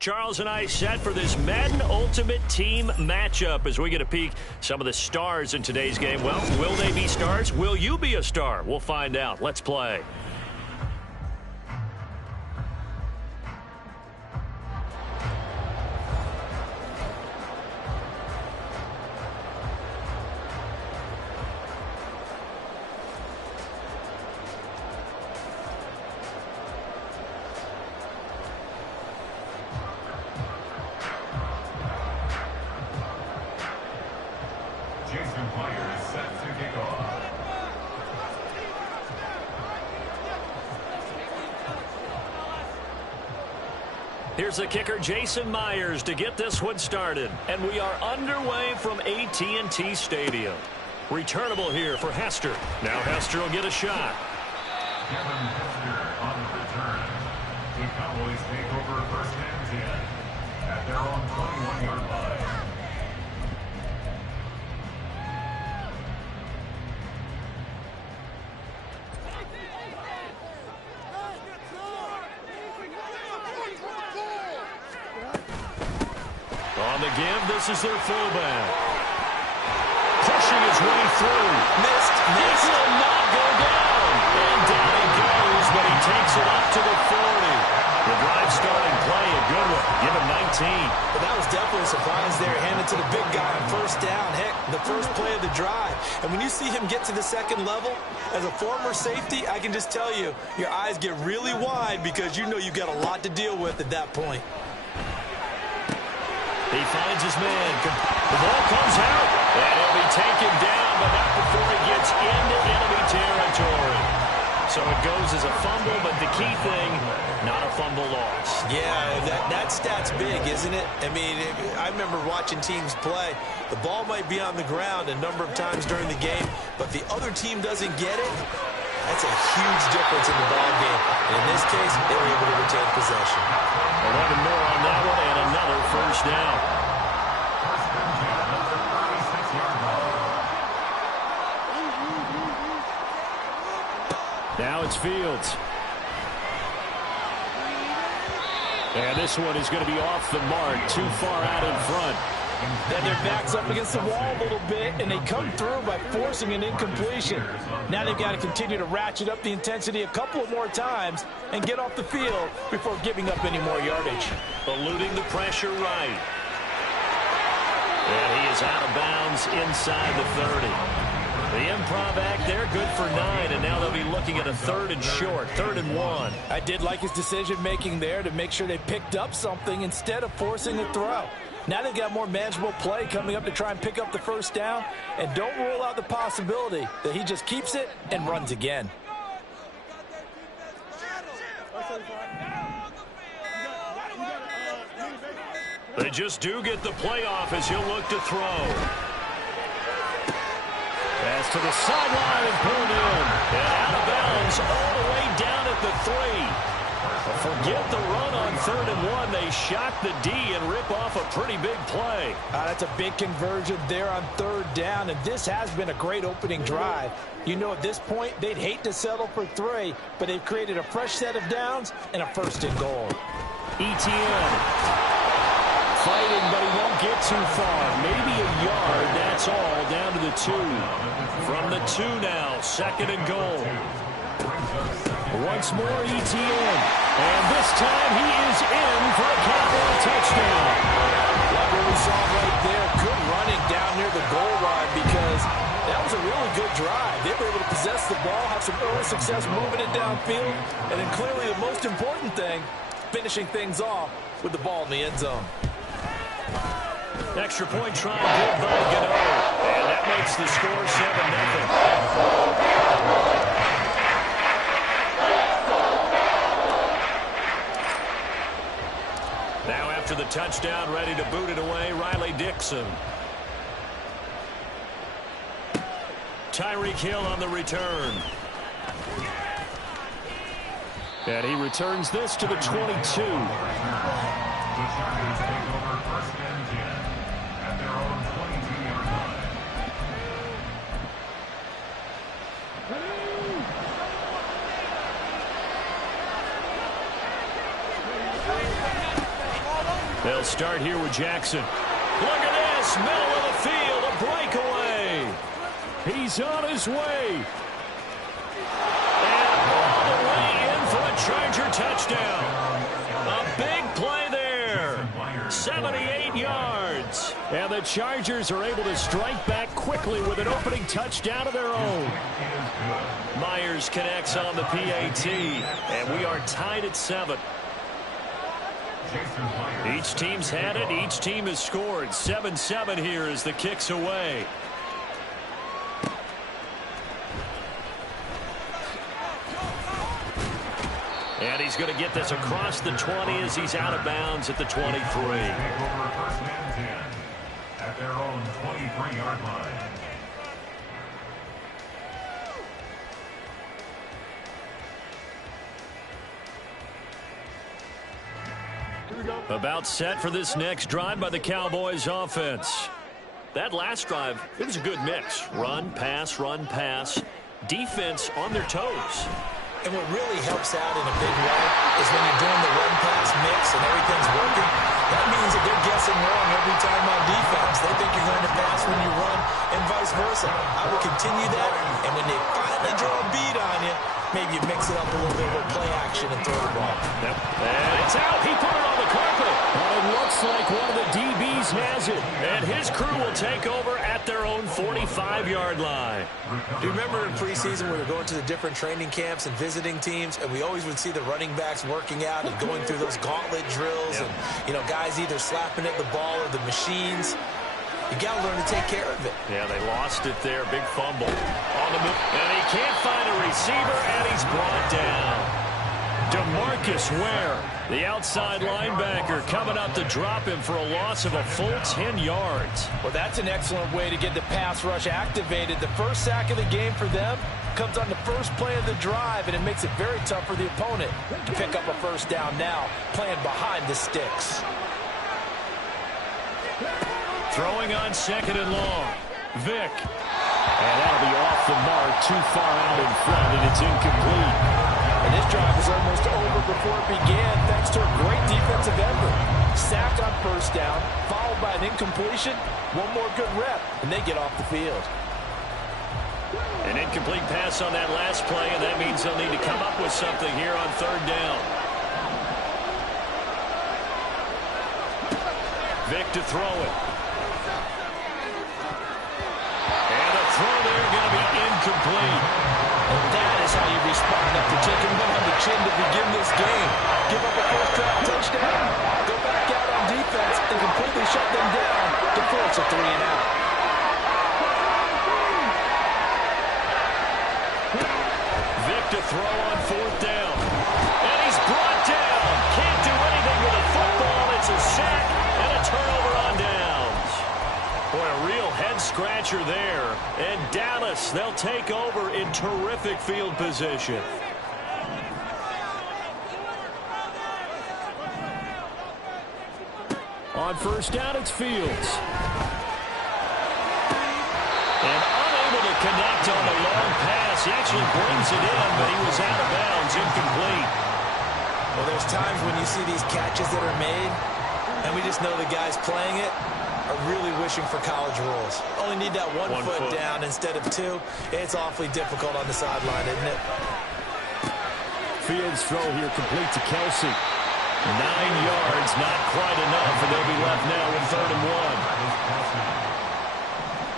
Charles and I set for this Madden Ultimate Team matchup as we get a peek some of the stars in today's game. Well, will they be stars? Will you be a star? We'll find out. Let's play. Here's the kicker, Jason Myers, to get this one started. And we are underway from AT&T Stadium. Returnable here for Hester. Now Hester will get a shot. Kevin Hester on the return. The Cowboys take over first and 10 at their own 21-yard line. On the give, this is their fullback. Pushing his way through. Missed. This will not go down. And down he goes, but he takes it up to the 40. The drive starting play, a good one. Give him 19. But that was definitely a surprise there. Handed to the big guy on first down. Heck, the first play of the drive. And when you see him get to the second level, as a former safety, I can just tell you, your eyes get really wide because you know you've got a lot to deal with at that point. He finds his man. The ball comes out. And he'll be taken down, but not before he gets into enemy territory. So it goes as a fumble, but the key thing, not a fumble loss. Yeah, that stat's big, isn't it? I mean, I remember watching teams play. The ball might be on the ground a number of times during the game, but the other team doesn't get it. That's a huge difference in the ball game. And in this case, they were able to retain possession. 11 more on that one, and another first down. Now it's Fields. And this one is going to be off the mark, too far out in front. And their back's up against the wall a little bit, and they come through by forcing an incompletion. Now they've got to continue to ratchet up the intensity a couple of more times and get off the field before giving up any more yardage. Eluding the pressure right. And he is out of bounds inside the 30. The improv act there, good for 9, and now they'll be looking at a 3rd and short, 3rd and 1. I did like his decision-making there to make sure they picked up something instead of forcing a throw. Now they've got more manageable play coming up to try and pick up the first down, and don't rule out the possibility that he just keeps it and runs again. They just do get the playoff as he'll look to throw. Pass to the sideline and pulled in. And out of bounds all the way down at the 3. Forget the run on 3rd and 1. They shock the D and rip off a pretty big play. That's a big conversion there on 3rd down, and this has been a great opening drive. You know, at this point, they'd hate to settle for 3, but they've created a fresh set of downs and a 1st and goal. ETN fighting, but he won't get too far. Maybe a yard, that's all, down to the 2. From the 2 now, 2nd and goal. Once more, ETN. And this time he is in for a Cowboy touchdown. Like what we saw right there, good running down near the goal line because that was a really good drive. They were able to possess the ball, have some early success moving it downfield, and then clearly the most important thing, finishing things off with the ball in the end zone. Extra point try good by Gano. And that makes the score 7-0. Now after the touchdown, ready to boot it away, Riley Dixon. Tyreek Hill on the return. And he returns this to the 22. They'll start here with Jackson. Look at this, middle of the field, a breakaway. He's on his way. And all the way in for a Charger touchdown. A big play there. 78 yards. And the Chargers are able to strike back quickly with an opening touchdown of their own. Myers connects on the PAT, and we are tied at 7. Each team's had it. Each team has scored. 7-7 here as the kick's away. And he's going to get this across the 20 as he's out of bounds at the 23. Take over first and 10 at their own 23-yard line. About set for this next drive by the Cowboys offense. That last drive, it was a good mix. Run, pass, defense on their toes. And what really helps out in a big way is when you're doing the run-pass mix and everything's working, that means that they're guessing wrong every time on defense. They think you're going to pass when you run and vice versa. I will continue that, and when they finally draw a beat on you, maybe you mix it up a little bit with play action and throw the ball. Yep. And it's out. He put it on the carpet. Well, it looks like one of the DBs has it. And his crew will take over at their own 45-yard line. Do you remember in preseason we were going to the different training camps and visiting teams, and we always would see the running backs working out and going through those gauntlet drills, and, you know, guys either slapping at the ball or the machines. You got to learn to take care of it. Yeah, they lost it there. Big fumble on the move. And he can't find a receiver, and he's brought down. DeMarcus Ware, the outside linebacker, coming up to drop him for a loss of a full 10 yards. Well, that's an excellent way to get the pass rush activated. The first sack of the game for them comes on the first play of the drive, and it makes it very tough for the opponent to pick up a first down now, playing behind the sticks. Throwing on second and long. Vick. And that'll be off the mark, too far out in front, and it's incomplete. And this drive was almost over before it began, thanks to a great defensive effort. Sack on first down, followed by an incompletion. One more good rep, and they get off the field. An incomplete pass on that last play, and that means they'll need to come up with something here on third down. Vick to throw it. And a throw there going to be incomplete. And that is how you respond after taking one on the chin to begin this game. Give up a first-round touchdown, go back out on defense, and completely shut them down to force a 3-and-out. Vick to throw on fourth down. And he's brought down. Can't do anything with a football. It's a sack and a turnover on downs. Boy, a real head-scratcher there. And Dallas, they'll take over in terrific field position. On first down, it's Fields. And unable to connect on the long pass. He actually brings it in, but he was out of bounds, incomplete. Well, there's times when you see these catches that are made, and we just know the guys playing it are really wishing for college rules. Only need that one foot down instead of two. It's awfully difficult on the sideline, isn't it? Fields' throw here complete to Kelsey. 9 yards, not quite enough, and they'll be left now in 3rd and 1.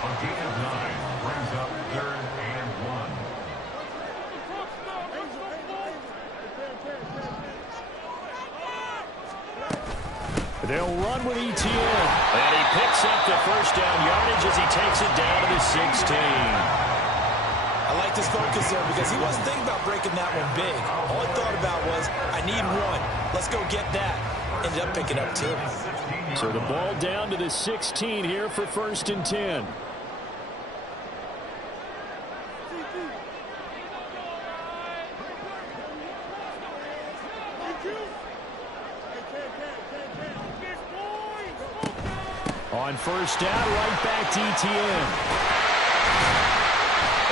A gain of 9 brings up 3rd and 1. They'll run with ETN. And he picks up the first down yardage as he takes it down to the 16. I like this focus there because he wasn't thinking about breaking that one big. All he thought about was, I need one. Let's go get that. Ended up picking up 2. So the ball down to the 16 here for 1st and 10. On first down, right back to ETN.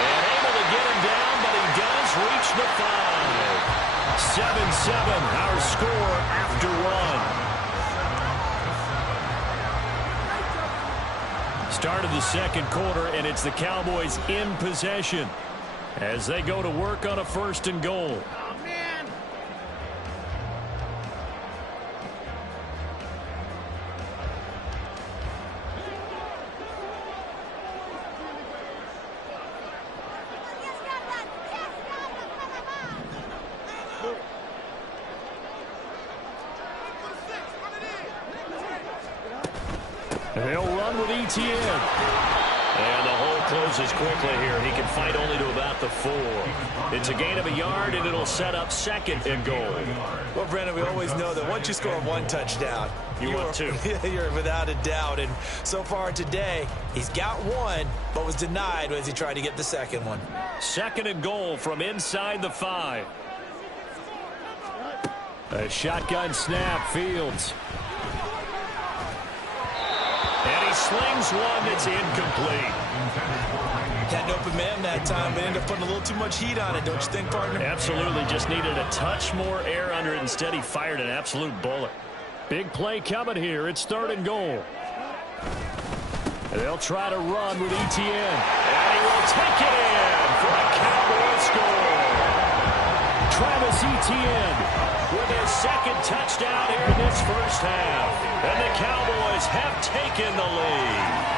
And able to get him down, but he does reach the 5. 7-7, our score after 1. Start of the second quarter, and it's the Cowboys in possession as they go to work on a 1st and goal. Oh, man. They'll run with ETN. And the hole closes quickly here. He can fight only to about the 4. It's a gain of a yard, and it'll set up 2nd and goal. Well, Brandon, we always know that once you score 1 touchdown, You want 2. You're without a doubt. And so far today, he's got 1, but was denied as he tried to get the 2nd one. 2nd and goal from inside the 5. A shotgun snap, Fields. And he slings one that's incomplete. Had an open man that time, but ended up putting a little too much heat on it, don't you think, partner? Absolutely, just needed a touch more air under it. Instead, he fired an absolute bullet. Big play coming here. It's 3rd and goal. They'll try to run with ETN. And he will take it in for a Cowboy score. Travis Etienne with his 2nd touchdown here in this first half. And the Cowboys have taken the lead.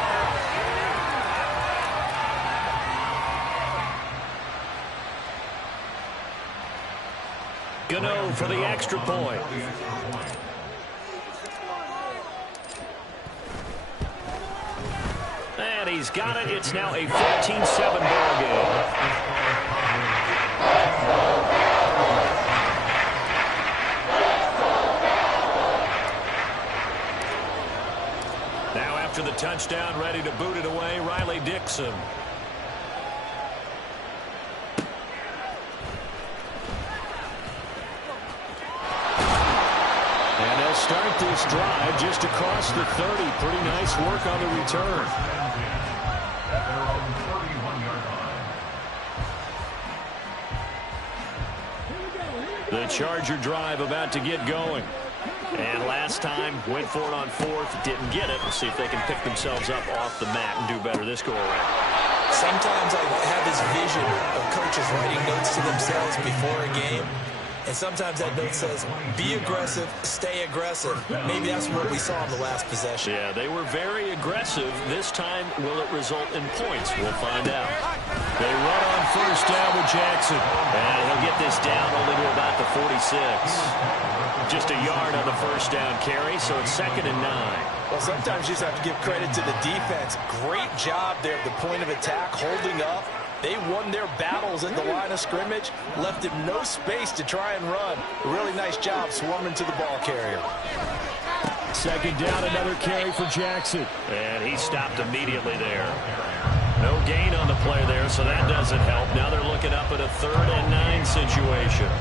Gano for the extra point. And he's got it. It's now a 14-7 ball game. Now after the touchdown, ready to boot it away, Riley Dixon. And they'll start this drive just across the 30. Pretty nice work on the return. The Charger drive about to get going. And last time, went for it on 4th, didn't get it. We'll see if they can pick themselves up off the mat and do better this go-around. Sometimes I have this vision of coaches writing notes to themselves before a game. And sometimes that note says, be aggressive, stay aggressive. Maybe that's what we saw in the last possession. Yeah, they were very aggressive. This time, will it result in points? We'll find out. They run on 1st down with Jackson. And he'll get this down only to about the 46. Just a yard on the 1st down carry, so it's 2nd and 9. Well, sometimes you just have to give credit to the defense. Great job there at the point of attack, holding up. They won their battles at the line of scrimmage, left him no space to try and run. A really nice job swarming to the ball carrier. 2nd down, another carry for Jackson. And he stopped immediately there. No gain on the play there, so that doesn't help. Now they're looking up at a 3rd and 9 situation.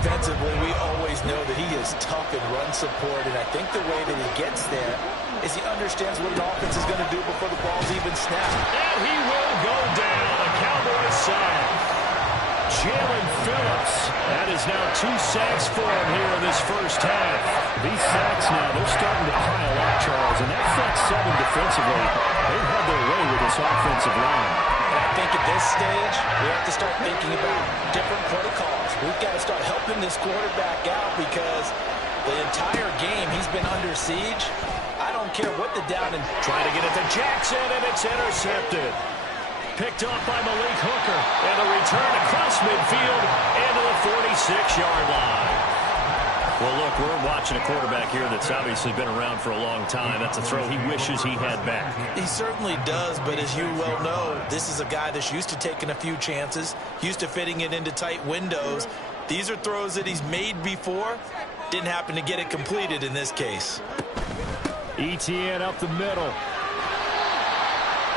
Defensively, we always know that he is tough in run support, and I think the way that he gets there is he understands what an offense is going to do before the ball's even snapped. And he will go down. A Cowboys sack. Jalen Phillips. That is now 2 sacks for him here in this first half. These sacks now, they're starting to pile up, Charles, and that front 7 defensively, they've had their way with this offensive line. And I think at this stage, we have to start thinking about different protocols. We've got to start helping this quarterback out because the entire game he's been under siege. I don't care what the down and trying to get it to Jackson, and it's intercepted. Picked off by Malik Hooker. And a return across midfield into the 46-yard line. Well, look, we're watching a quarterback here that's obviously been around for a long time. That's a throw he wishes he had back. He certainly does, but as you well know, this is a guy that's used to taking a few chances, used to fitting it into tight windows. These are throws that he's made before. Didn't happen to get it completed in this case. ETN up the middle.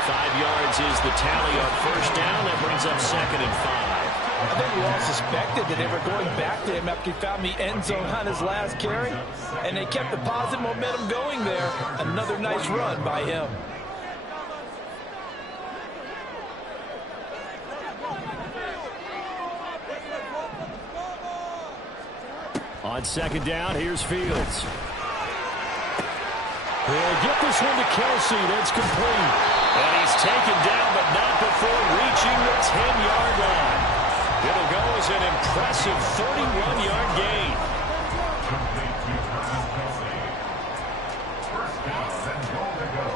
5 yards is the tally on 1st down. That brings up 2nd and 5. I think we all suspected that they were going back to him after he found the end zone on his last carry, and they kept the positive momentum going there. Another nice run by him. On 2nd down, here's Fields. He'll get this one to Kelsey. That's complete. And he's taken down, but not before reaching the 10-yard line. It'll go as an impressive 31-yard gain. Complete to Travis Kelsey. First down and goal to go.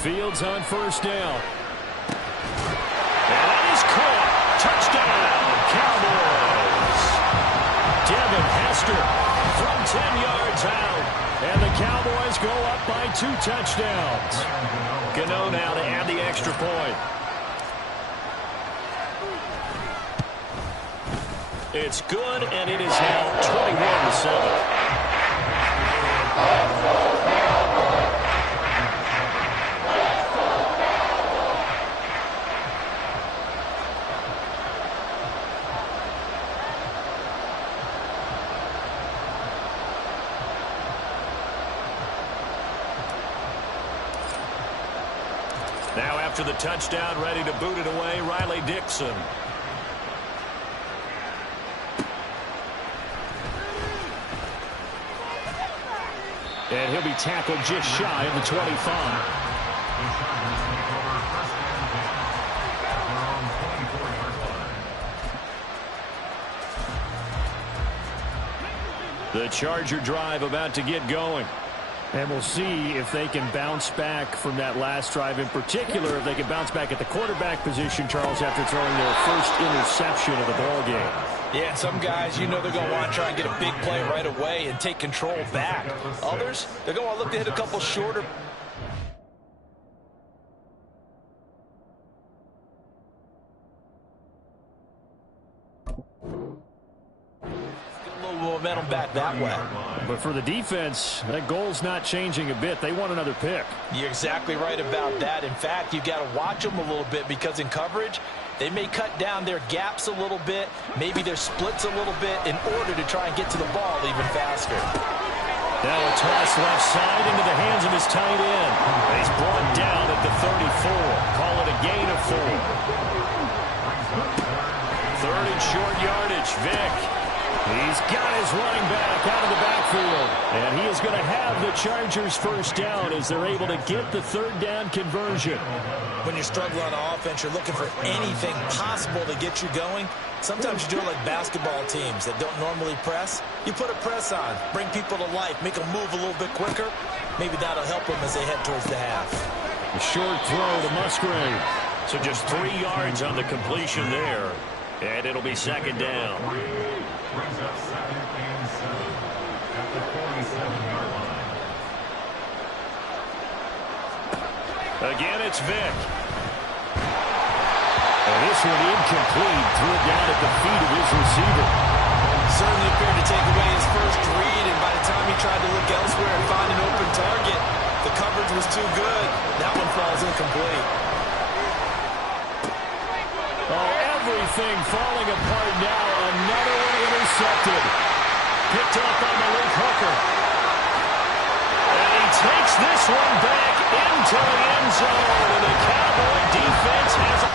Fields on first down. And that is caught. Touchdown, Cowboys. Devin Hester from 10 yards out. And the Cowboys go up by 2 touchdowns. Gano now to add the extra point. It's good, and it is now 21-7. Now after the touchdown, ready to boot it away, Riley Dixon. And he'll be tackled just shy of the 25. The Charger drive about to get going. And we'll see if they can bounce back from that last drive. In particular, if they can bounce back at the quarterback position, Charles, after throwing their first interception of the ball game. Yeah, some guys, you know they're going to want to try and get a big play right away and take control back. Others, they're going to look to hit a couple shorter. Get a little momentum back that way. But for the defense, that goal's not changing a bit. They want another pick. You're exactly right about that. In fact, you've got to watch them a little bit because in coverage, they may cut down their gaps a little bit, maybe their splits a little bit in order to try and get to the ball even faster. Now a toss left side into the hands of his tight end. He's brought down at the 34. Call it a gain of 4. Third and short yardage. Vick. He's got his running back out of the backfield. And he is going to have the Chargers first down as they're able to get the third down conversion. When you're struggling on offense, you're looking for anything possible to get you going. Sometimes you do it like basketball teams that don't normally press. You put a press on, bring people to life, make them move a little bit quicker. Maybe that'll help them as they head towards the half. A short throw to Musgrave. So just 3 yards on the completion there. And it'll be second down. Brings up 2nd and 7 at the 47-yard line. Again, it's Vick. And this one incomplete. Threw it down at the feet of his receiver. Certainly appeared to take away his first read, and by the time he tried to look elsewhere and find an open target, the coverage was too good. That one falls incomplete. Oh, everything falling apart now. Another one intercepted. Picked up by Malik Hooker. And he takes this one back into the end zone. And the Cowboy defense has a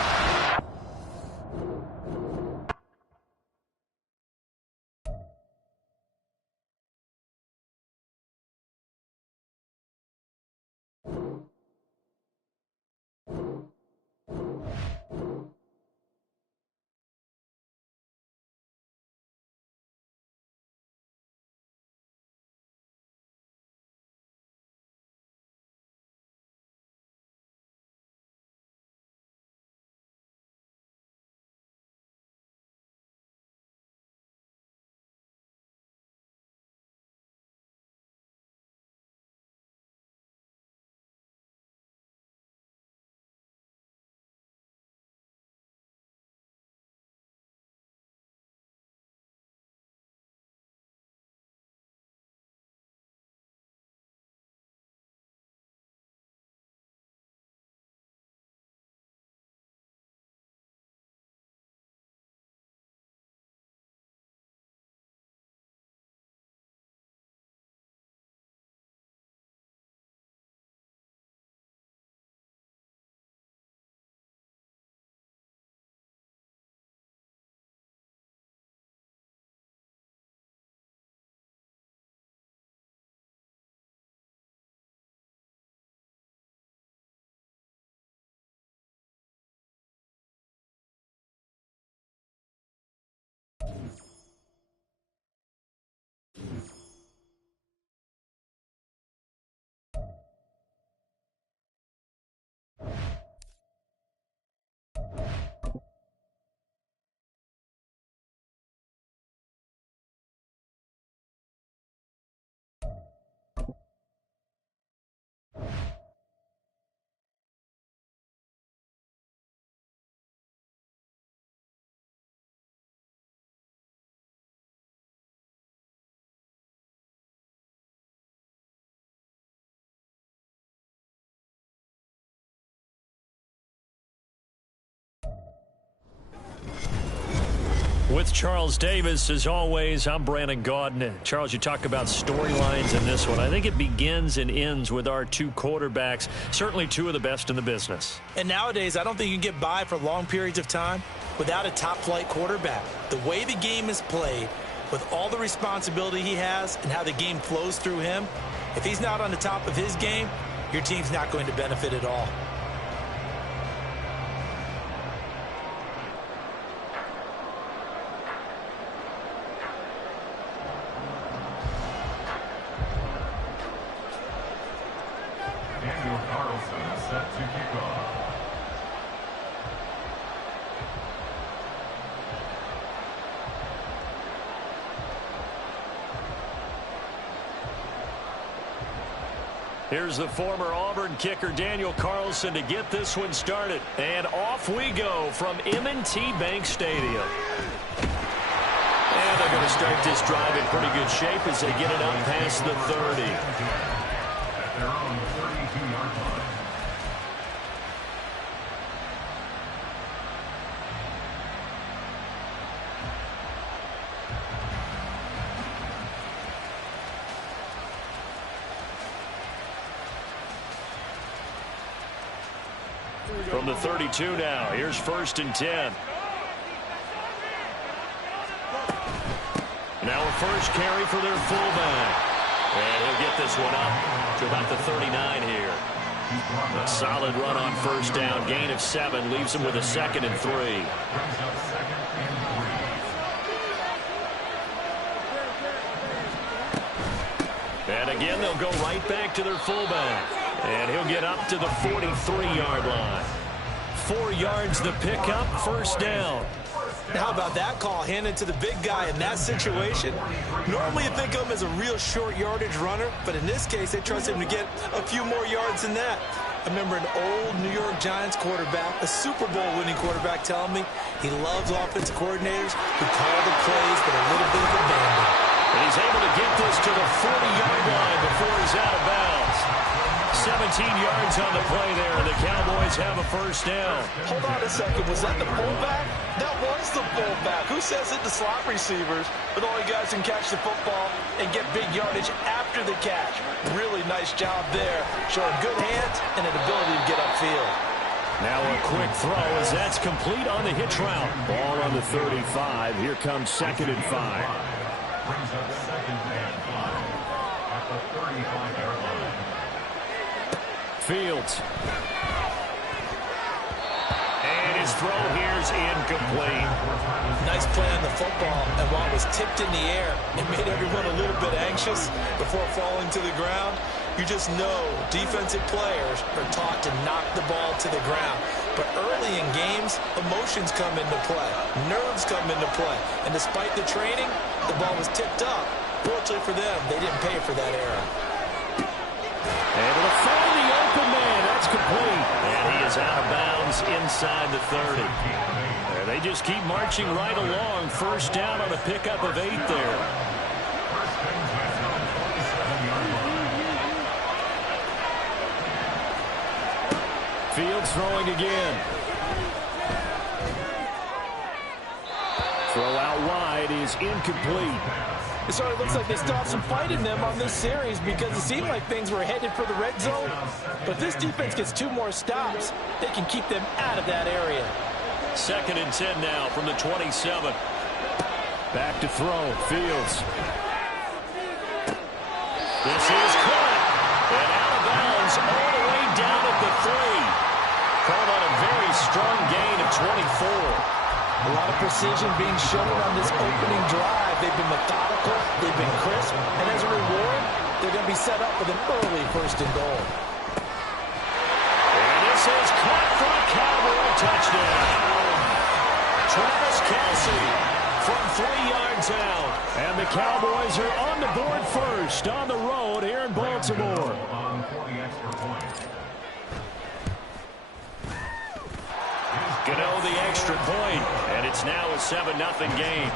With Charles Davis, as always, I'm Brandon Gaudin. Charles, you talk about storylines in this one. I think it begins and ends with our two quarterbacks, certainly two of the best in the business. And nowadays, I don't think you can get by for long periods of time without a top-flight quarterback. The way the game is played, with all the responsibility he has and how the game flows through him, if he's not on the top of his game, your team's not going to benefit at all. Set to kick off. Here's the former Auburn kicker Daniel Carlson to get this one started. And off we go from M&T Bank Stadium. And they're going to start this drive in pretty good shape as they get it up past the 30. At their own 32-yard line. From the 32 now, here's 1st and 10. Now a first carry for their fullback. And he'll get this one up to about the 39 here. A solid run on 1st down. Gain of 7 leaves him with a 2nd and 3. And again, they'll go right back to their fullback. And he'll get up to the 43-yard line. 4 yards the pickup, 1st down. How about that call handed to the big guy in that situation? Normally you think of him as a real short yardage runner, but in this case they trust him to get a few more yards than that. I remember an old New York Giants quarterback, a Super Bowl winning quarterback, telling me he loves offensive coordinators who call the plays with a little bit of abandon. And he's able to get this to the 40-yard line before he's out of bounds. 17 yards on the play there, and the Cowboys have a 1st down. Hold on a second. Was that the fullback? That was the fullback. Who says it to slot receivers, but only guys can catch the football and get big yardage after the catch? Really nice job there, showing good hands and an ability to get upfield. Now a quick throw as that's complete on the hitch route. Ball on the 35. Here comes 2nd and 5. Brings up 2nd and 5 at the 35-yard line. Fields. And his throw here's incomplete. Nice play on the football, and while it was tipped in the air, it made everyone a little bit anxious before falling to the ground. You just know defensive players are taught to knock the ball to the ground. But early in games, emotions come into play. Nerves come into play. And despite the training, the ball was tipped up. Fortunately for them, they didn't pay for that error. Able to find the open man. That's complete. And he is out of bounds inside the 30. And they just keep marching right along. 1st down on a pickup of 8 there. Fields throwing again. Throw out wide is incomplete. It sort of looks like they still have some fight in them on this series because it seemed like things were headed for the red zone. But if this defense gets 2 more stops, they can keep them out of that area. 2nd and 10 now from the 27. Back to throw. Fields. This is caught. And out of bounds all the way down at the 3. Called on a very strong gain of 24. A lot of precision being shown on this opening drive. They've been methodical, they've been crisp, and as a reward, they're going to be set up with an early 1st and goal. And this is caught for a Cowboy touchdown. Travis Kelce from 3 yards out. And the Cowboys are on the board first on the road here in Baltimore. On for the extra point. Gano the extra point, and it's now a 7-0 game.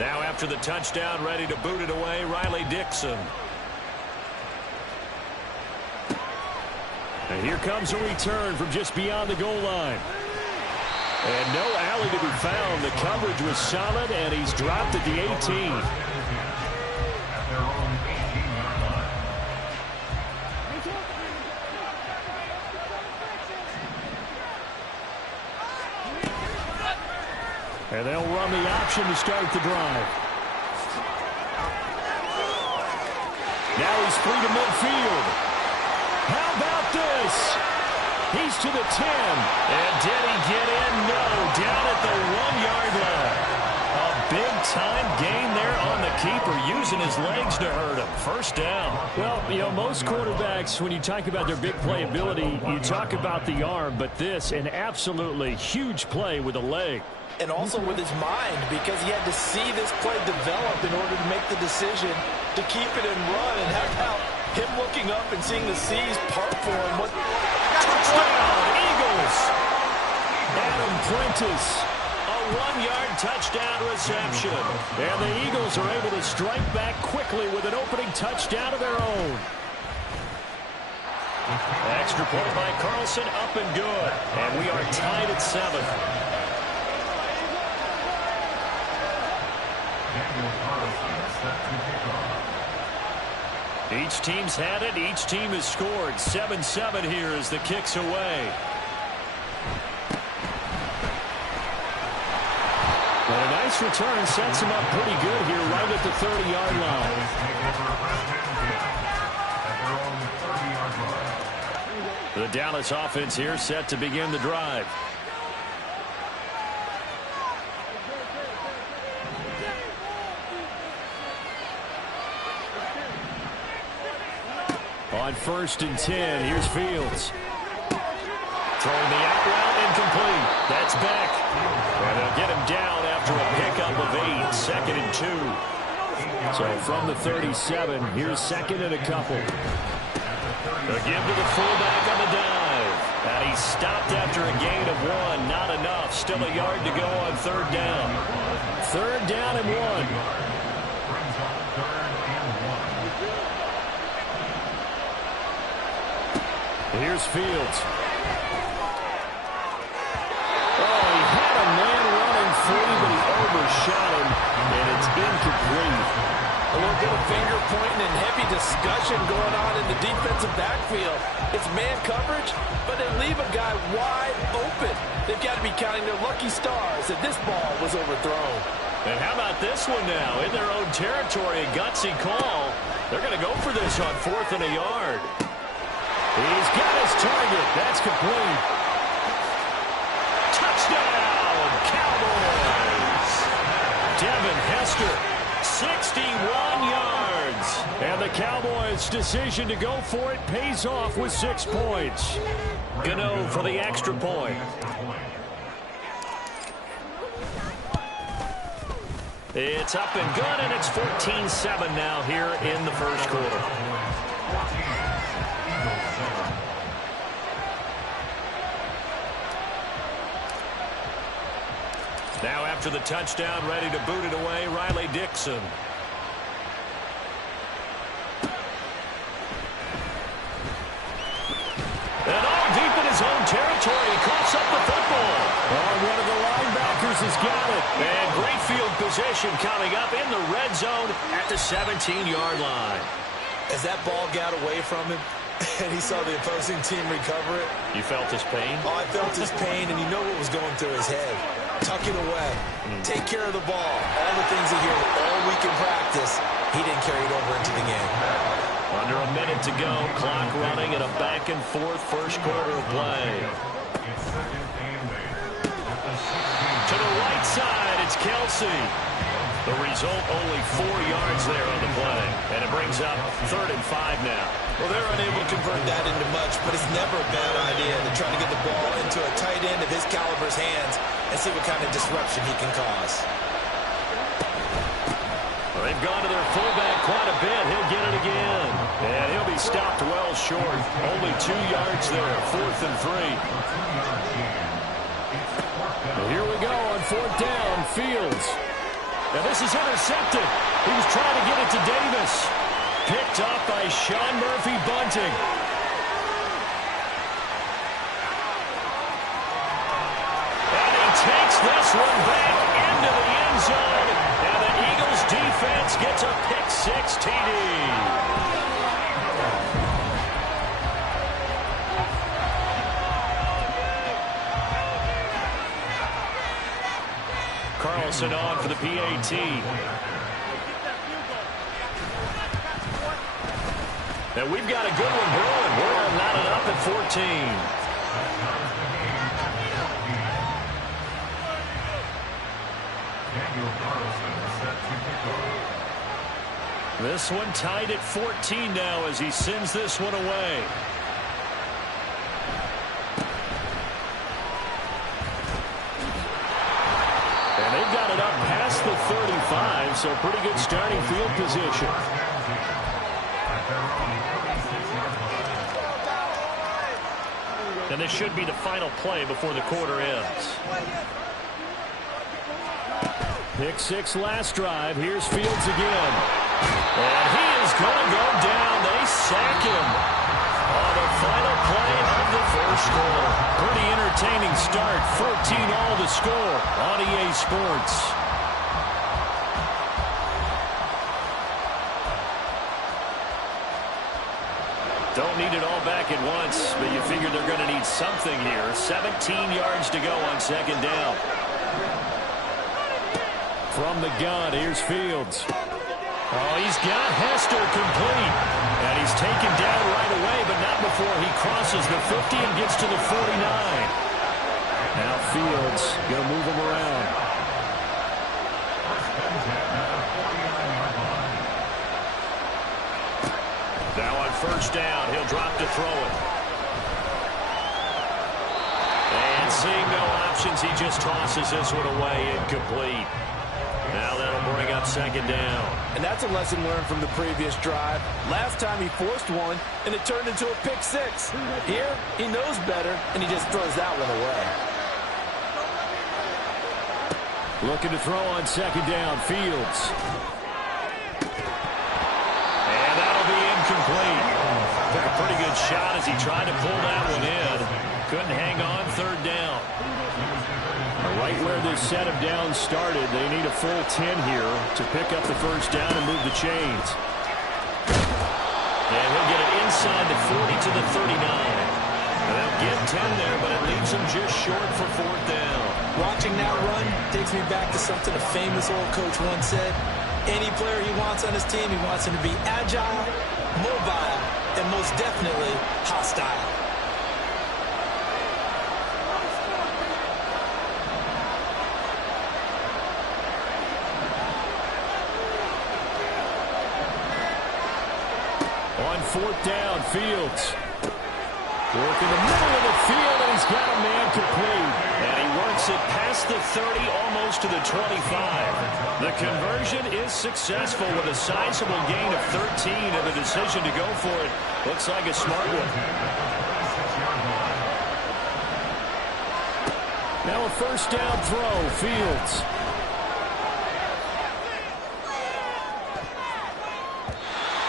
Now after the touchdown, ready to boot it away, Riley Dixon. And here comes a return from just beyond the goal line. And no alley to be found. The coverage was solid, and he's dropped at the 18. At their own 18-yard line. And they'll run the option to start the drive. Now he's free to midfield. How about this? He's to the 10. And did he get in? No. Down at the 1-yard line. A big-time gain there on the keeper, using his legs to hurt him. First down. Well, you know, most quarterbacks, when you talk about their big playability, you talk about the arm. But this, an absolutely huge play with a leg. And also with his mind, because he had to see this play develop in order to make the decision to keep it and run. And how about him looking up and seeing the seas part for him? What? Touchdown, Eagles! Adam Prentice. A 1-yard touchdown reception. And the Eagles are able to strike back quickly with an opening touchdown of their own. Extra point by Carlson, up and good. And we are tied at 7. Each team's had it. Each team has scored. 7-7 here as the kick's away. But a nice return sets him up pretty good here right at the 30-yard line. The Dallas offense here set to begin the drive. On 1st and 10, here's Fields. Throwing the out route, incomplete. That's Beck. And they'll get him down after a pickup of 8. 2nd and 2. So from the 37, here's 2nd and a couple. The give to the fullback on the dive. And he's stopped after a gain of 1. Not enough. Still a yard to go on 3rd down. 3rd down and 1. Here's Fields. Oh, he had a man running free, but he overshot him, and it's incomplete. A little bit of finger pointing and heavy discussion going on in the defensive backfield. It's man coverage, but they leave a guy wide open. They've got to be counting their lucky stars that this ball was overthrown. And how about this one now? In their own territory, a gutsy call. They're going to go for this on 4th and a yard. He's got his target. That's complete. Touchdown, Cowboys! Devin Hester, 61 yards. And the Cowboys' decision to go for it pays off with 6 points. Gano for the extra point. It's up and good, and it's 14-7 now here in the first quarter. Now after the touchdown, ready to boot it away, Riley Dixon. And all deep in his own territory, he coughs up the football. Oh, one of the linebackers has got it. And great field position coming up in the red zone at the 17-yard line. As that ball got away from him, and he saw the opposing team recover it. You felt his pain? Oh, I felt his pain, and you know what was going through his head. Tuck it away. Take care of the ball. All the things he hears all week in practice, he didn't carry it over into the game. Under a minute to go. Clock running in a back-and-forth first quarter of play. To the right side, it's Kelsey. The result, only 4 yards there on the play. And it brings up 3rd and 5 now. Well, they're unable to convert that into much, but it's never a bad idea to try to get the ball into a tight end of his caliber's hands and see what kind of disruption he can cause. Well, they've gone to their fullback quite a bit. He'll get it again. And he'll be stopped well short. Only 2 yards there. 4th and 3. Here we go on 4th down. Fields. And this is intercepted. He was trying to get it to Davis. Picked up by Sean Murphy-Bunting. And he takes this one back into the end zone. And the Eagles defense gets a pick-6 TD. Carlson on for the PAT. And we've got a good one brewing. We're all knotted up at 14. This one tied at 14 now as he sends this one away. And they've got it up past the 35, so pretty good starting field position. And this should be the final play before the quarter ends. Pick 6 last drive. Here's Fields again. And he is going to go down. They sack him on the final play of the first quarter. Pretty entertaining start. 14-all the score on EA Sports. Don't need it all back at once, but you figure they're going to need something here. 17 yards to go on second down. From the gun, here's Fields. Oh, he's got Hester complete. And he's taken down right away, but not before he crosses the 50 and gets to the 49. Now Fields going to move him around. Now on first down, he'll drop to throw it. And seeing no options, he just tosses this one away, incomplete. Now that'll bring up second down. And that's a lesson learned from the previous drive. Last time he forced one, and it turned into a pick 6. Here, he knows better, and he just throws that one away. Looking to throw on second down, Fields. And that'll be incomplete. Took a pretty good shot as he tried to pull that one in. Couldn't hang on third down. Right where this set of downs started, they need a full 10 here to pick up the first down and move the chains. And he'll get it inside the 40 to the 39. And they'll get 10 there, but it leaves them just short for fourth down. Watching that run takes me back to something a famous old coach once said. Any player he wants on his team, he wants him to be agile, mobile, and most definitely hostile. On fourth down, Fields. Working the middle of the field, and he's got a man complete. And he works it past the 30, almost to the 25. The conversion is successful with a sizable gain of 13, and the decision to go for it looks like a smart one. Now a first down throw, Fields.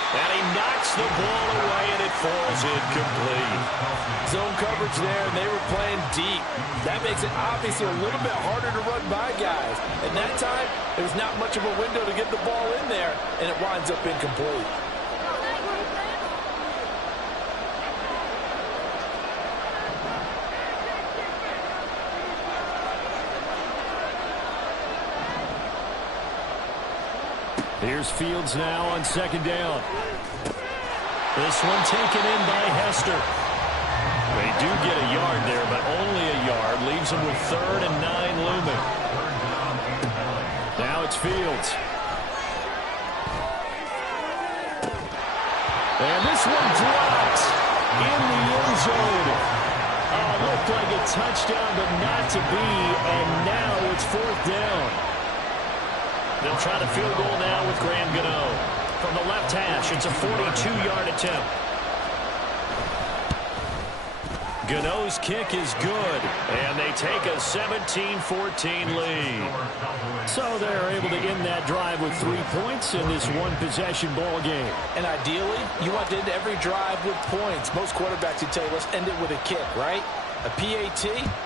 And he knocks the ball away, and it falls incomplete. Zone coverage there, and they were playing deep. That makes it obviously a little bit harder to run by guys. And that time, there was not much of a window to get the ball in there, and it winds up incomplete. Here's Fields now on second down. This one taken in by Hester. They do get a yard there, but only a yard. Leaves them with 3rd and 9 looming. Now it's Fields. And this one dropped in the end zone. Oh, looked like a touchdown, but not to be. And now it's 4th down. They'll try the field goal now with Graham Gano. From the left hash, it's a 42-yard attempt. Gano's kick is good, and they take a 17-14 lead. So they're able to end that drive with 3 points in this one-possession ball game. And ideally, you want to end every drive with points. Most quarterbacks would tell you, let's end it with a kick, right? A PAT,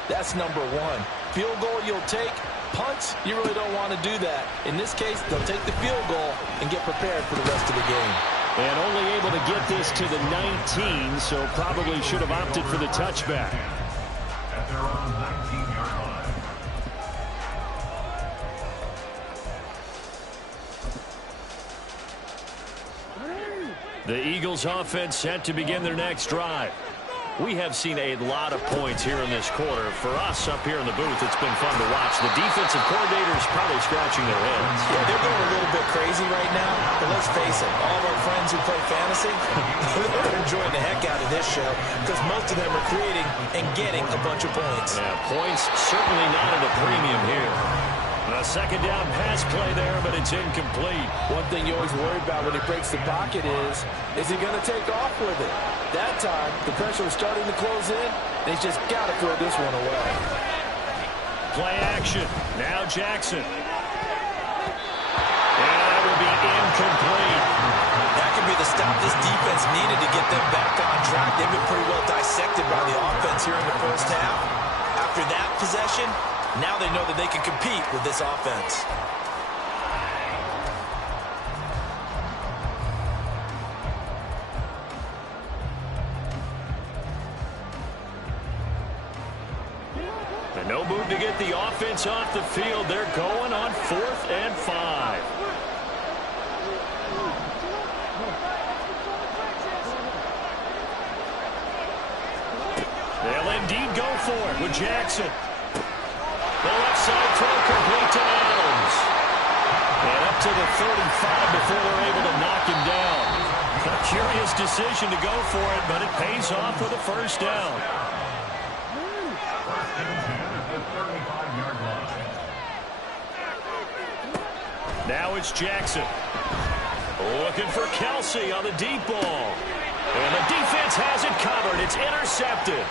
that's number one. Field goal you'll take. Punts, you really don't want to do that. In this case, they'll take the field goal and get prepared for the rest of the game. And only able to get this to the 19, so probably should have opted for the touchback. At their own 19-yard line. The Eagles offense set to begin their next drive. We have seen a lot of points here in this quarter. For us up here in the booth, it's been fun to watch. The defensive coordinators probably scratching their heads. Yeah, they're going a little bit crazy right now. But let's face it, all of our friends who play fantasy, they're enjoying the heck out of this show because most of them are creating and getting a bunch of points. Yeah, points certainly not at a premium here. A second down pass play there, but it's incomplete. One thing you always worry about when he breaks the pocket is he going to take off with it? That time, the pressure was starting to close in, and he's just got to throw this one away. Play action. Now Jackson. And that will be incomplete. That could be the stop this defense needed to get them back on track. They've been pretty well dissected by the offense here in the first half. After that possession, now they know that they can compete with this offense. And no move to get the offense off the field. They're going on 4th and 5. They'll indeed go for it with Jackson. The left side throw complete to Adams. And up to the 35 before they're able to knock him down. A curious decision to go for it, but it pays off with a first down. First and 10 at the 35-yard line. Now it's Jackson. Looking for Kelsey on the deep ball. And the defense has it covered. It's intercepted.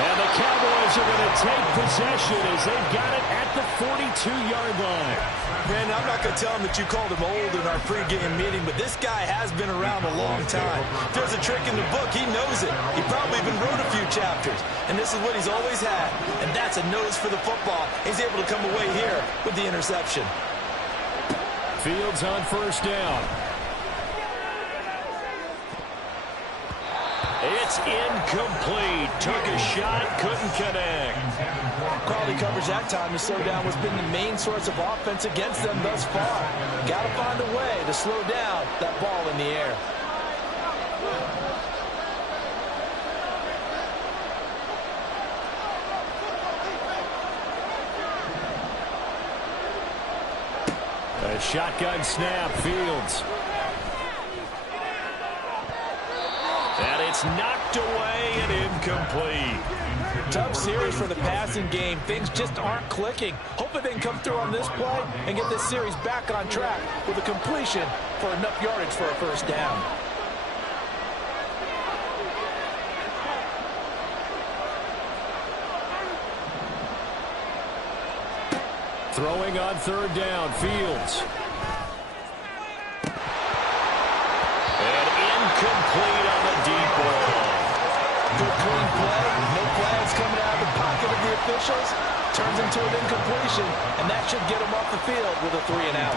And the Cowboys are going to take possession as they've got it at the 42-yard line. Man, I'm not going to tell him that you called him old in our pregame meeting, but this guy has been around a long time. If there's a trick in the book, he knows it. He probably even wrote a few chapters. And this is what he's always had. And that's a nose for the football. He's able to come away here with the interception. Fields on first down. It's incomplete. Took a shot, couldn't connect. Quality coverage that time to slow down has been the main source of offense against them thus far. Got to find a way to slow down that ball in the air. A shotgun snap, Fields. And it's knocked away and incomplete. Tough series for the passing game. Things just aren't clicking. Hoping they can come through on this play and get this series back on track with a completion for enough yardage for a first down. Throwing on third down, Fields. And incomplete on the deep ball. Good clean play. No flags coming out of the pocket of the officials. Turns into an incompletion, and that should get them off the field with a 3 and out.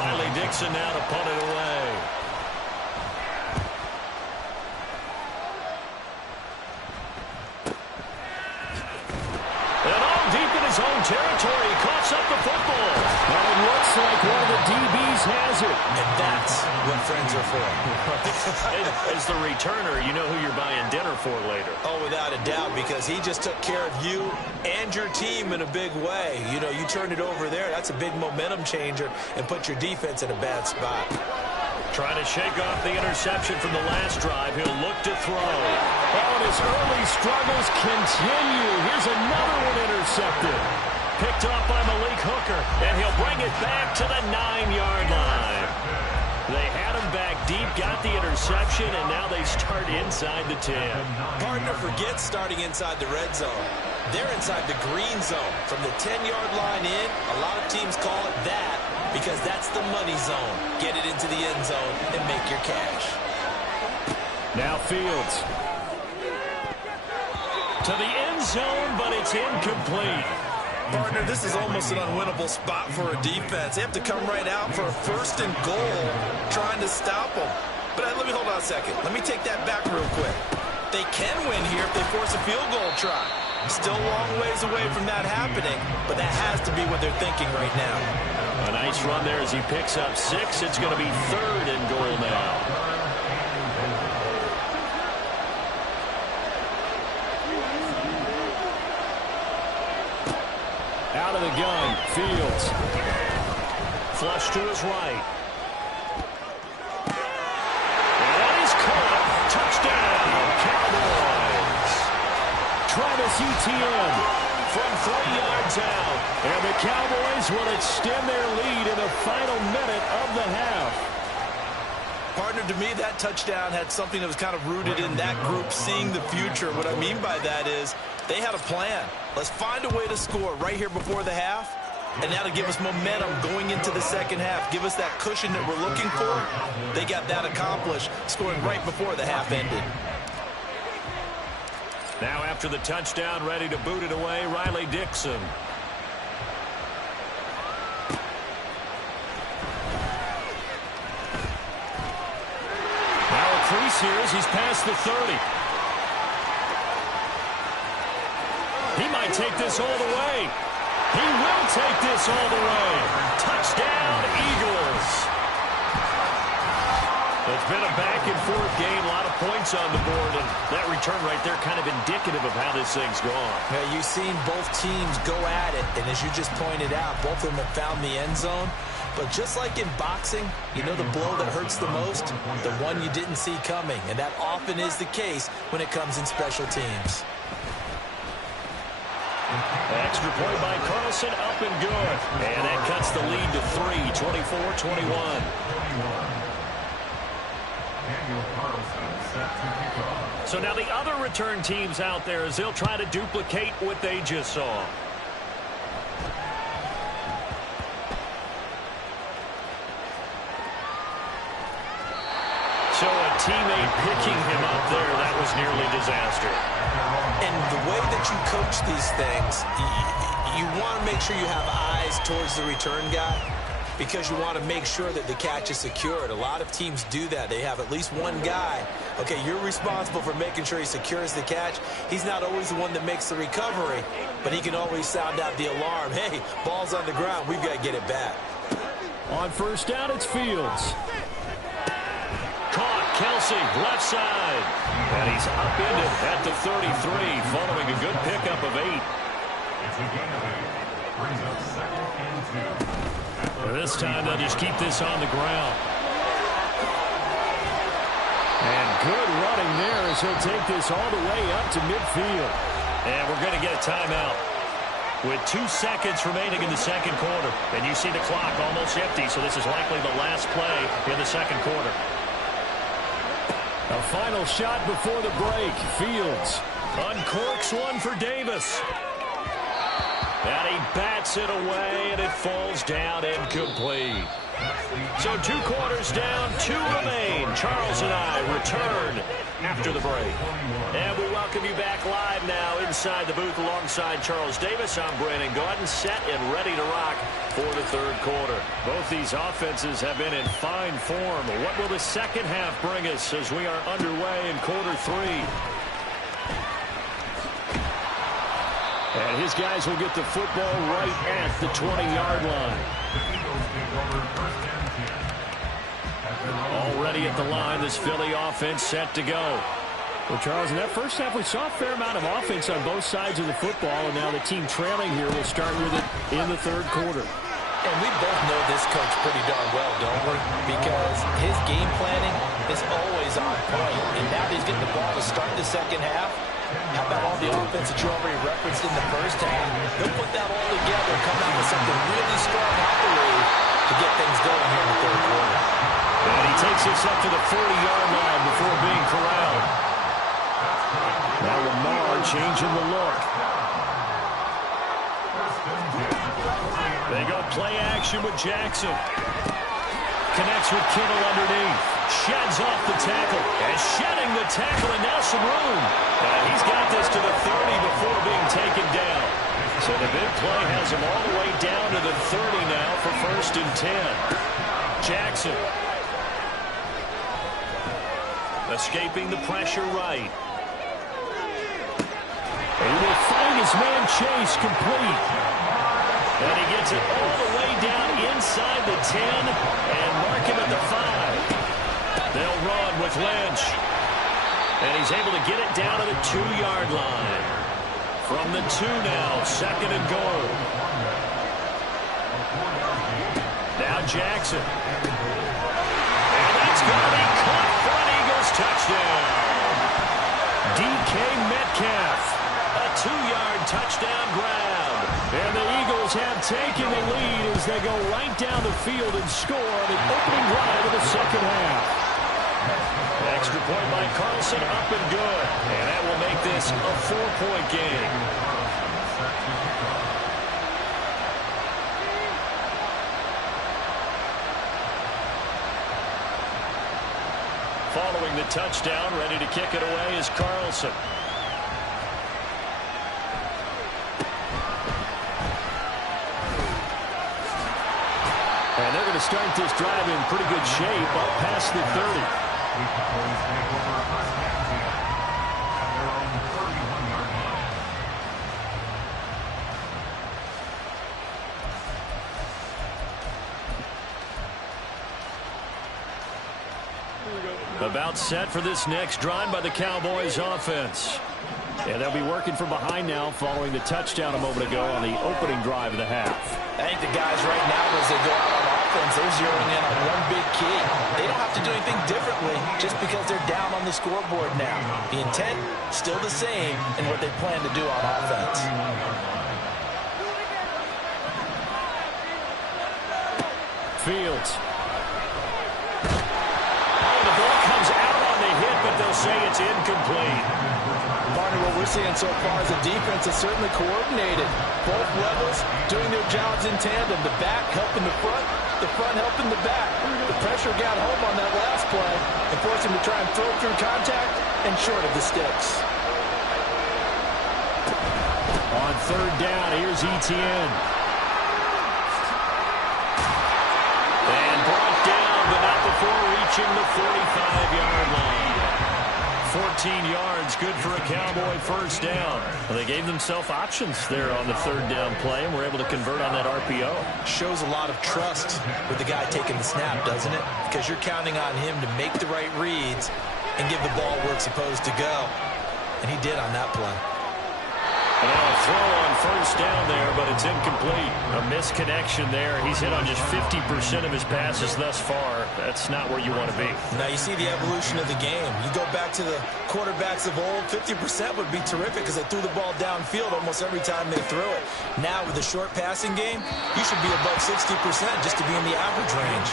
Riley Dixon now to punt it away. And all deep in his own territory, he coughs up the football. And it looks like one of the DBs has it. And that's what friends are for. As the returner, you know who you're buying dinner for later. Oh, without a doubt, because he just took care of you and your team in a big way. You know, you turned it over there. That's a big momentum changer and put your defense in a bad spot. Trying to shake off the interception from the last drive. He'll look to throw. Oh, and his early struggles continue. Here's another one intercepted. Picked off by Malik Hooker, and he'll bring it back to the 9-yard line. They had him back deep, got the interception, and now they start inside the 10. Partner forgets starting inside the red zone. They're inside the green zone. From the 10-yard line in, a lot of teams call it that because that's the money zone. Get it into the end zone and make your cash. Now Fields. To the end zone, but it's incomplete. Partner, this is almost an unwinnable spot for a defense. They have to come right out for a 1st and goal trying to stop them. But let me hold on a second. Let me take that back real quick. They can win here if they force a field goal try. Still a long ways away from that happening, but that has to be what they're thinking right now. A nice run there as he picks up 6. It's going to be 3rd and goal now. Out of the gun, Fields. Flush to his right. And that is caught. Touchdown, Cowboys. Travis Etienne from 3 yards out. And the Cowboys will extend their lead in the final minute of the half. Partner, to me, that touchdown had something that was kind of rooted in that group seeing the future. What I mean by that is they had a plan. Let's find a way to score right here before the half, and that'll give us momentum going into the second half. Give us that cushion that we're looking for. They got that accomplished, scoring right before the half ended. Now after the touchdown, ready to boot it away, Riley Dixon. Now a crease here as he's past the 30. He might take this all the way. He will take this all the way. Touchdown, Eagles. It's been a back-and-forth game, a lot of points on the board, and that return right there kind of indicative of how this thing's gone. Yeah, you've seen both teams go at it, and as you just pointed out, both of them have found the end zone. But just like in boxing, you know the blow that hurts the most? The one you didn't see coming, and that often is the case when it comes in special teams. Extra point by Carlson, up and good. And that cuts the lead to 3, 24-21. So now the other return teams out there as they'll try to duplicate what they just saw. So a teammate picking him up there, that was nearly disaster. And the way that you coach these things, you want to make sure you have eyes towards the return guy because you want to make sure that the catch is secured. A lot of teams do that. They have at least one guy. Okay, you're responsible for making sure he secures the catch. He's not always the one that makes the recovery, but he can always sound out the alarm. Hey, ball's on the ground. We've got to get it back. On first down, it's Fields. Caught, Kelsey, left side. And he's upended at the 33, following a good pickup of 8. This time they'll just keep this on the ground. And good running there as he'll take this all the way up to midfield. And we're going to get a timeout with 2 seconds remaining in the second quarter. And you see the clock almost empty, so this is likely the last play in the second quarter. A final shot before the break. Fields uncorks one for Davis. And he bats it away, and it falls down incomplete. So 2 quarters down, 2 remain. Charles and I return after the break. And we welcome you back live now inside the booth alongside Charles Davis. I'm Brandon Gordon, set and ready to rock for the third quarter. Both these offenses have been in fine form. What will the second half bring us as we are underway in quarter 3? And his guys will get the football right at the 20-yard line. Already at the line, this Philly offense set to go. Well, Charles, in that first half, we saw a fair amount of offense on both sides of the football, and now the team trailing here will start with it in the third quarter. And we both know this coach pretty darn well, don't we? Because his game planning is always on point. And now he's getting the ball to start the second half. How about all the offense that you already referenced in the first half? He'll put that all together, come out with something really strong, I believe, to get things going here in the third quarter. And he takes this up to the 40-yard line before being corralled. Now Lamar changing the look. They go play action with Jackson. Connects with Kittle underneath. Sheds off the tackle. And shedding the tackle, and now some room. And he's got this to the 30 before being taken down. So the big play has him all the way down to the 30 now for 1st and 10. Jackson. Escaping the pressure right. He will find his man Chase complete. And he gets it all the way down inside the 10 and mark him at the 5. They'll run with Lynch. And he's able to get it down to the 2-yard line. From the 2 now, 2nd and goal. Now Jackson. And that's going to be caught for an Eagles touchdown. DK Metcalf. A 2-yard touchdown grab. And the Eagles have taken the lead as they go right down the field and score on the opening drive of the second half. Extra point by Carlson, up and good. And that will make this a 4-point game. Following the touchdown, ready to kick it away is Carlson. And they're going to start this drive in pretty good shape up past the 30. About set for this next drive by the Cowboys offense. And they'll be working from behind now following the touchdown a moment ago on the opening drive of the half. I think the guys right now, as they go out on offense, they're zeroing in on one big key. They don't have to do anything differently just because they're down on the scoreboard now. The intent, still the same in what they plan to do on offense. Fields. The ball comes out on the hit, but they'll say it's incomplete. Barney, what we're seeing so far is a defense that's certainly coordinated. Both levels doing their jobs in tandem. The back helping the front helping the back. The pressure got home on that last play and forced him to try and throw through contact and short of the sticks. On 3rd down, here's Etienne. And brought down, but not before reaching the 45-yard line. 14 yards, good for a Cowboy first down. Well, they gave themselves options there on the 3rd down play and were able to convert on that RPO. Shows a lot of trust with the guy taking the snap, doesn't it? Because you're counting on him to make the right reads and give the ball where it's supposed to go. And he did on that play. And a throw on 1st down there, but it's incomplete. A misconnection there. He's hit on just 50% of his passes thus far. That's not where you want to be. Now you see the evolution of the game. You go back to the quarterbacks of old, 50% would be terrific because they threw the ball downfield almost every time they threw it. Now with the short passing game, you should be above 60% just to be in the average range.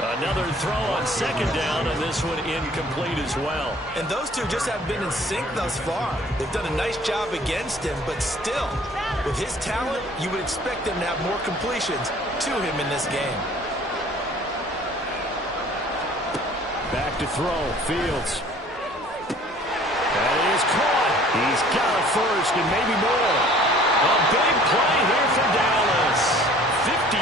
Another throw on 2nd down, and this one incomplete as well. And those two just haven't been in sync thus far. They've done a nice job against him, but still, with his talent, you would expect them to have more completions to him in this game. Back to throw, Fields. That is caught. He's got a first and maybe more. A big play here for Dallas. 51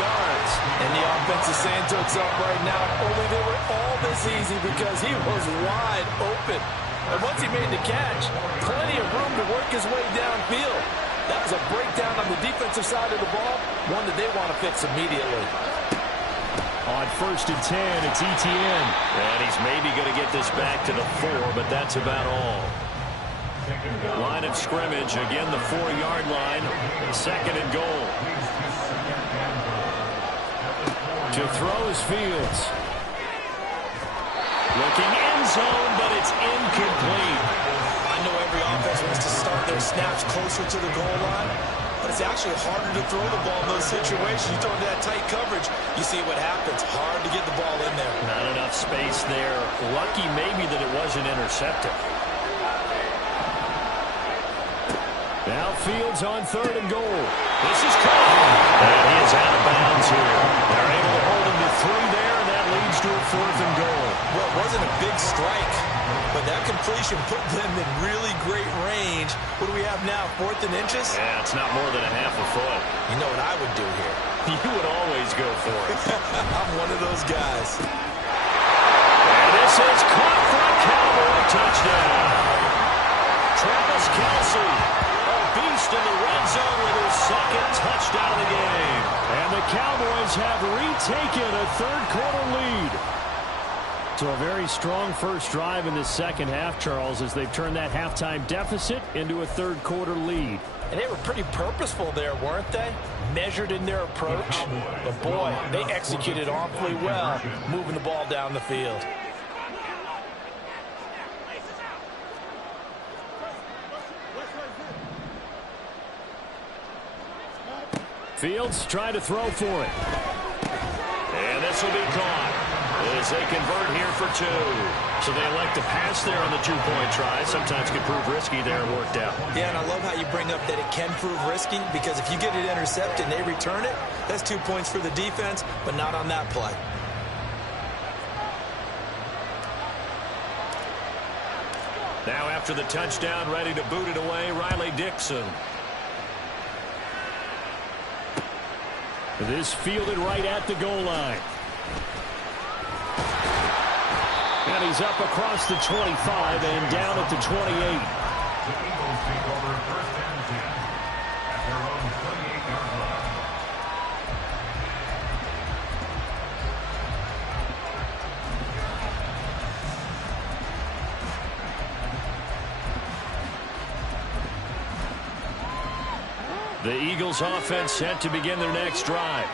yards. And the offense is saying to itself right now, only they were all this easy because he was wide open. And once he made the catch, plenty of room to work his way downfield. That was a breakdown on the defensive side of the ball, one that they want to fix immediately. On 1st and 10, it's Etienne. And he's maybe going to get this back to the 4, but that's about all. Line of scrimmage, again the 4-yard line, 2nd and goal. To throw is Fields. Looking end zone, but it's incomplete. I know every offense wants to start their snaps closer to the goal line, but it's actually harder to throw the ball in those situations. You throw into that tight coverage, you see what happens. Hard to get the ball in there. Not enough space there. Lucky maybe that it wasn't intercepted. Now Fields on 3rd and goal. This is caught. And he is out of bounds here. They're able to hold him to 3 there, and that leads to a 4th and goal. Well, it wasn't a big strike, but that completion put them in really great range. What do we have now, 4th and inches? Yeah, it's not more than a half a foot. You know what I would do here? You would always go for it. I'm one of those guys. And this is caught for a Cowboy touchdown. Travis Kelce, a beast in the red zone with his 2nd touchdown of the game. And the Cowboys have retaken a 3rd-quarter lead. So a very strong first drive in the second half, Charles, as they've turned that halftime deficit into a 3rd-quarter lead. And they were pretty purposeful there, weren't they? Measured in their approach. But, boy, they executed awfully well, moving the ball down the field. Fields trying to throw for it. And this will be caught as they convert here for 2. So they elect to pass there on the 2-point try. Sometimes can prove risky there and worked out. Yeah, and I love how you bring up that it can prove risky, because if you get it intercepted and they return it, that's 2 points for the defense, but not on that play. Now after the touchdown, ready to boot it away, Riley Dixon. This fielded right at the goal line. And he's up across the 25 and down at the 28. The Eagles take over 1st and 10 at their own 28-yard line. The Eagles offense set to begin their next drive.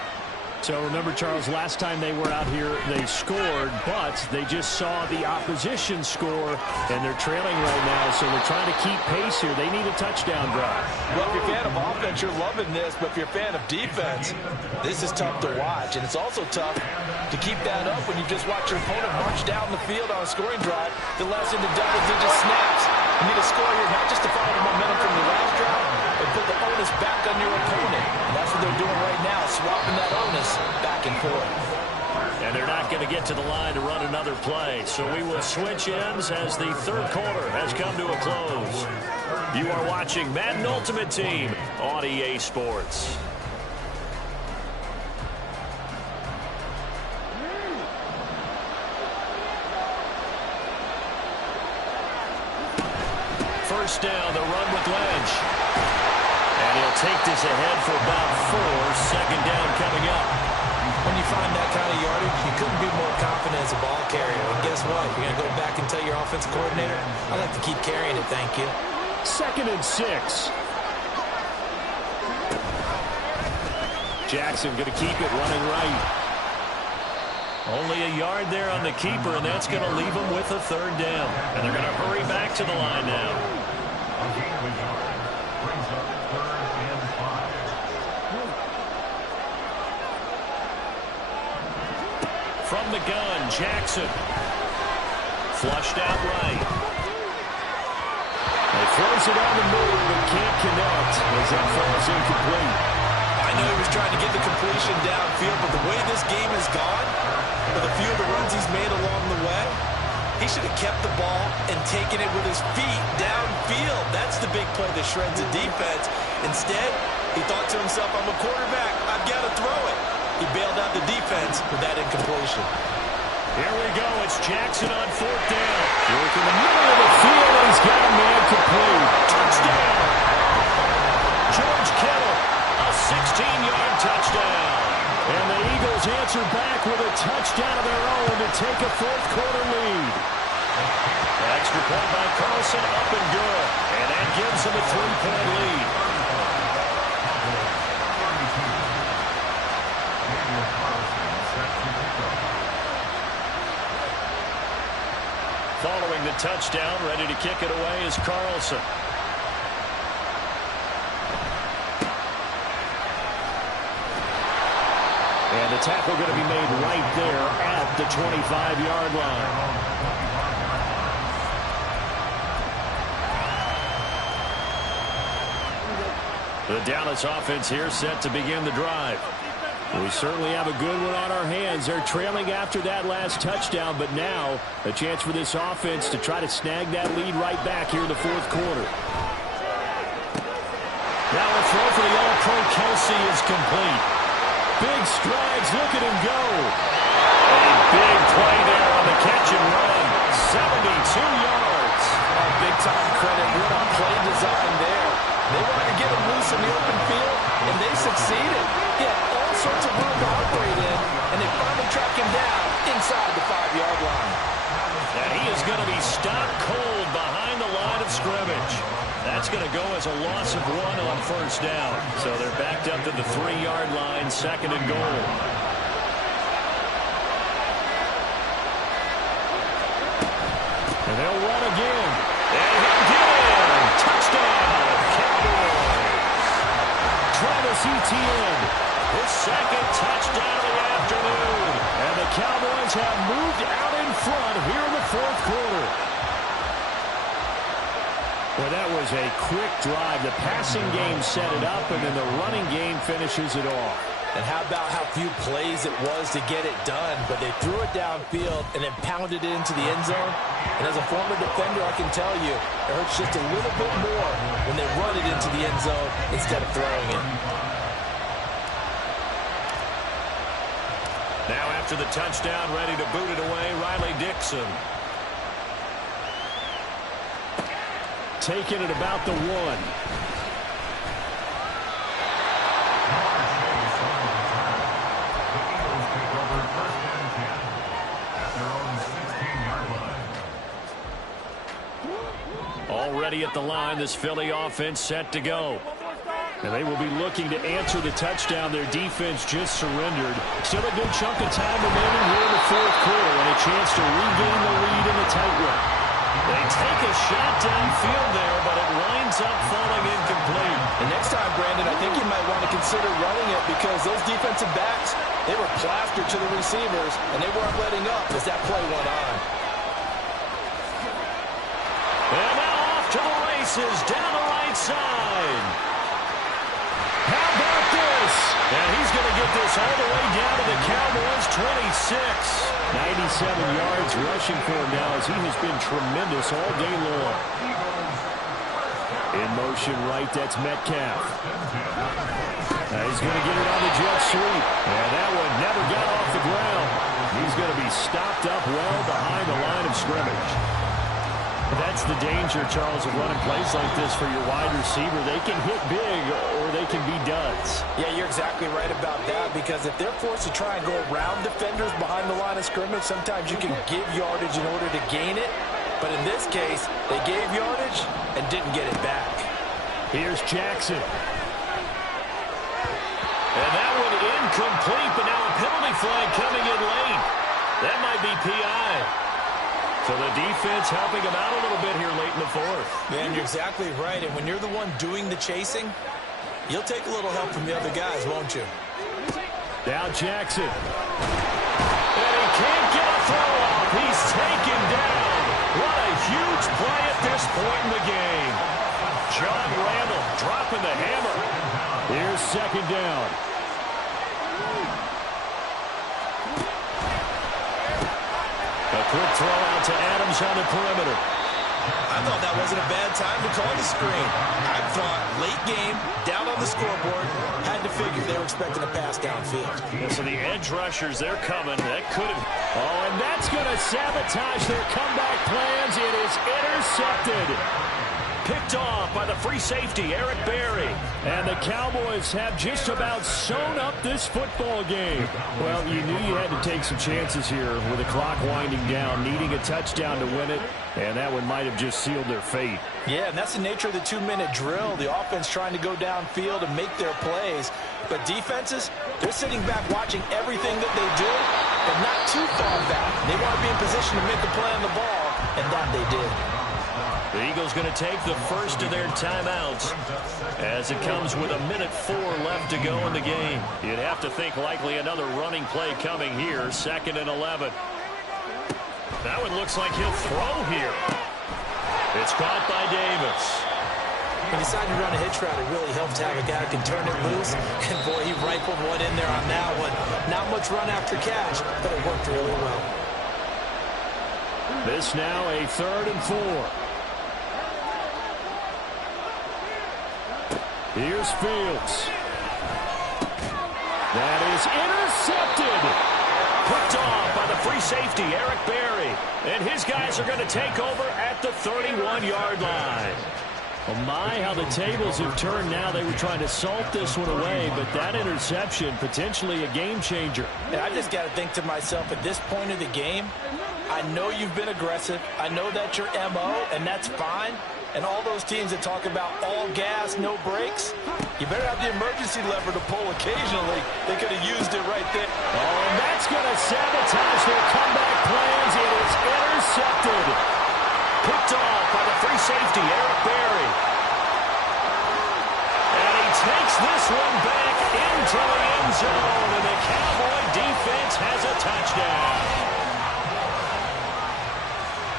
So remember, Charles, last time they were out here, they scored, but they just saw the opposition score, and they're trailing right now, so they're trying to keep pace here. They need a touchdown drive. Well, if you're a fan of offense, you're loving this, but if you're a fan of defense, this is tough to watch, and it's also tough to keep that up when you just watch your opponent march down the field on a scoring drive that lasts into double-digit snaps. You need a score here, not just to follow the momentum from the last drive, but put the onus back on your opponent. And that's what they're doing right now, swapping that onus back and forth. And they're not going to get to the line to run another play. So we will switch ends as the 3rd quarter has come to a close. You are watching Madden Ultimate Team on EA Sports. First down, the run with Lynch. And he'll take this ahead for about 4. 2nd down coming up. When you find that kind of yardage, you couldn't be more confident as a ball carrier. And guess what? You're going to go back and tell your offensive coordinator, I like to keep carrying it, thank you. 2nd and 6. Jackson going to keep it running right. Only a yard there on the keeper, and that's going to leave them with a 3rd down. And they're going to hurry back to the line now. A gain of a yard brings up 3rd and 5. From the gun, Jackson. Flushed out right. He throws it on the move but can't connect as that falls incomplete. I know he was trying to get the completion downfield, but the way this game has gone, with a few of the runs he's made along the way, he should have kept the ball and taken it with his feet downfield. That's the big play that shreds the defense. Instead, he thought to himself, I'm a quarterback, I've got to throw it. He bailed out the defense with that incompletion. Here we go. It's Jackson on 4th down. Work in the middle of the field, and he's got a man complete. Touchdown. George Kittle, a 16-yard touchdown. And the Eagles answer back with a touchdown of their own to take a 4th quarter lead. Extra point by Carlson, up and good. And that gives them a 3-point lead. Following the touchdown, ready to kick it away is Carlson. tackle going to be made right there at the 25-yard line. The Dallas offense here set to begin the drive. We certainly have a good one on our hands. They're trailing after that last touchdown, but now a chance for this offense to try to snag that lead right back here in the fourth quarter. Now a throw for the All-Pro Kelsey is complete. Big strides. Look at him go. A big play there on the catch and run. 72 yards. Big-time credit. What a play design there. They wanted to get him loose in the open field, and they succeeded. He had all sorts of room to operate in, and they finally track him down inside the 5-yard line. And he is going to be stopped cold behind the line of scrimmage. That's going to go as a loss of 1 on first down. So they're backed up to the 3-yard line, 2nd and goal. And they'll run again. And he'll get in. Touchdown, Cowboys. Travis Etienne. His 2nd touchdown of the afternoon. And the Cowboys have moved out in front here in the fourth quarter. Well, that was a quick drive. The passing game set it up, and then the running game finishes it off. And how about how few plays it was to get it done, but they threw it downfield and then pounded it into the end zone. And as a former defender, I can tell you, it hurts just a little bit more when they run it into the end zone instead of throwing it. Now after the touchdown, ready to boot it away, Riley Dixon. Taking it about the 1. Already at the line, this Philly offense set to go. And they will be looking to answer the touchdown. Their defense just surrendered. Still a good chunk of time remaining here in the fourth quarter, and a chance to regain the lead in the tightrope. They take a shot downfield there, but it winds up falling incomplete. And next time, Brandon, I think you might want to consider running it because those defensive backs, they were plastered to the receivers, and they weren't letting up as that play went on. And now off to the races, down the right side. How about this? And he's going to get this all the way down to the Cowboys' 26. 97 yards rushing for him now as he has been tremendous all day long. In motion right, that's Metcalf. Now he's going to get it on the jet sweep. And that one never got off the ground. He's going to be stopped up well behind the line of scrimmage. That's the danger, Charles, of running plays like this for your wide receiver. They can hit big or they can be duds. Yeah, you're exactly right about that because if they're forced to try and go around defenders behind the line of scrimmage, sometimes you can give yardage in order to gain it. But in this case, they gave yardage and didn't get it back. Here's Jackson. And that one incomplete, but now a penalty flag coming in late. That might be PI. So the defense helping him out a little bit here late in the fourth. Man, you're exactly right. And when you're the one doing the chasing, you'll take a little help from the other guys, won't you? Now Jackson. And he can't get a throw off. He's taken down. What a huge play at this point in the game. John Randall dropping the hammer. Here's 2nd down. A quick throw out to Adams on the perimeter. I thought that wasn't a bad time to call the screen. I thought late game, down on the scoreboard, had to figure they were expecting a pass downfield. Yeah, so the edge rushers, they're coming. That could have... Oh, and that's going to sabotage their comeback plans. It is intercepted. Picked off by the free safety, Eric Berry. And the Cowboys have just about sewn up this football game. Well, you knew you had to take some chances here with the clock winding down, needing a touchdown to win it, and that one might have just sealed their fate. Yeah, and that's the nature of the 2-minute drill. The offense trying to go downfield and make their plays. But defenses, they're sitting back watching everything that they do, but not too far back. They want to be in position to make a play on the ball, and that they did. The Eagles going to take the first of their timeouts as it comes with 1:04 left to go in the game. You'd have to think likely another running play coming here, 2nd and 11. That one looks like he'll throw here. It's caught by Davis. He decided to run a hitch route. It really helps to have a guy who can turn it loose. And, boy, he rifled one in there on that one. Not much run after catch, but it worked really well. This now a 3rd and 4. Here's Fields. That is intercepted. Picked off by the free safety, Eric Berry. And his guys are going to take over at the 31-yard line. Oh my, how the tables have turned now. They were trying to salt this one away, but that interception, potentially a game changer. And I just got to think to myself, at this point of the game, I know you've been aggressive. I know that's your MO, and that's fine. And all those teams that talk about all gas, no brakes, you better have the emergency lever to pull occasionally. They could have used it right there. Oh, and that's going to sabotage their comeback plans. It is intercepted. Picked off by the free safety, Eric Berry. And he takes this one back into the end zone, and the Cowboy defense has a touchdown.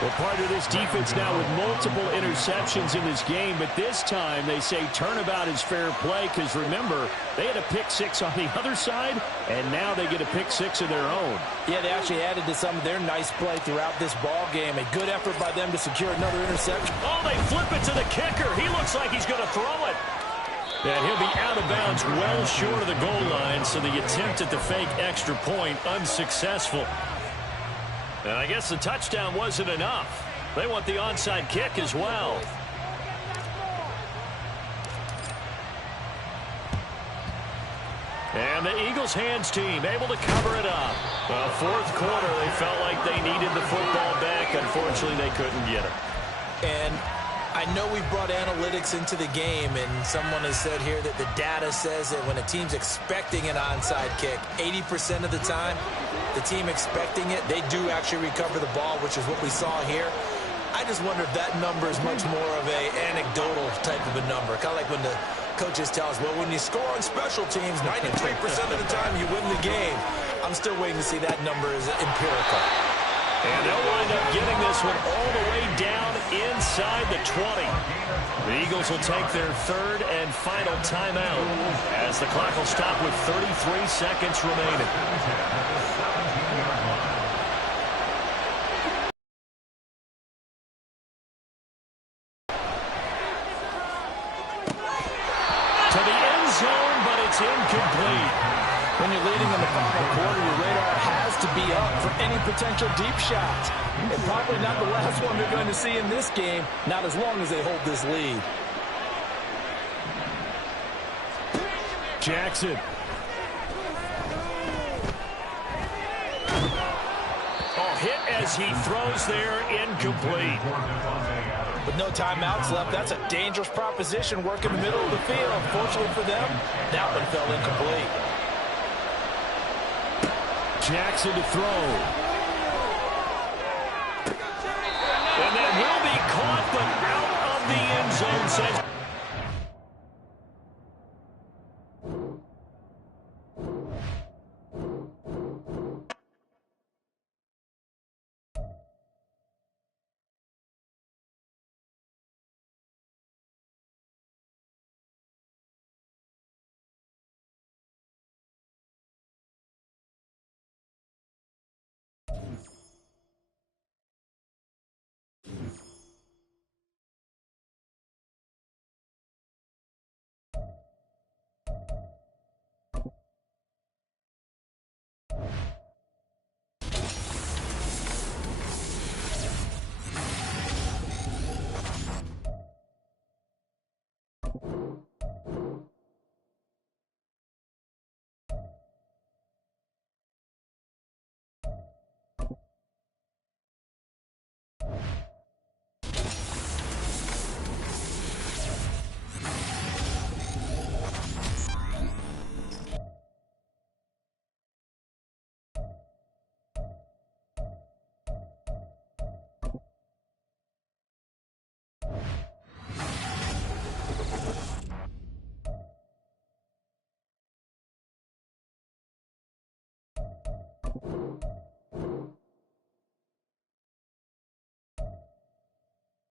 Well, part of this defense now with multiple interceptions in this game, but this time they say turnabout is fair play because, remember, they had a pick-6 on the other side, and now they get a pick-6 of their own. Yeah, they actually added to some of their nice play throughout this ball game. A good effort by them to secure another interception. Oh, they flip it to the kicker. He looks like he's going to throw it. And he'll be out of bounds well short of the goal line, so the attempt at the fake extra point unsuccessful. And I guess the touchdown wasn't enough. They want the onside kick as well. And the Eagles hands team able to cover it up. Fourth quarter, they felt like they needed the football back. Unfortunately, they couldn't get it. And I know we brought analytics into the game, and someone has said here that the data says that when a team's expecting an onside kick, 80% of the time, the team expecting it, they do actually recover the ball, which is what we saw here. I just wonder if that number is much more of a anecdotal type of a number. Kind of like when the coaches tell us, well, when you score on special teams, 93% of the time you win the game. I'm still waiting to see that number is empirical. And they'll wind up getting this one all the way down inside the 20. The Eagles will take their 3rd and final timeout as the clock will stop with 33 seconds remaining. To the end zone, but it's incomplete. When you're leading in the final quarter, your radar has to be up for any potential deep shots. And probably not the last one they're going to see in this game, not as long as they hold this lead. Jackson. Oh, hit as he throws there, incomplete. With no timeouts left, that's a dangerous proposition. Work in the middle of the field. Fortunately for them, that one fell incomplete. Jackson to throw. And that will be caught, but out of the end zone. Says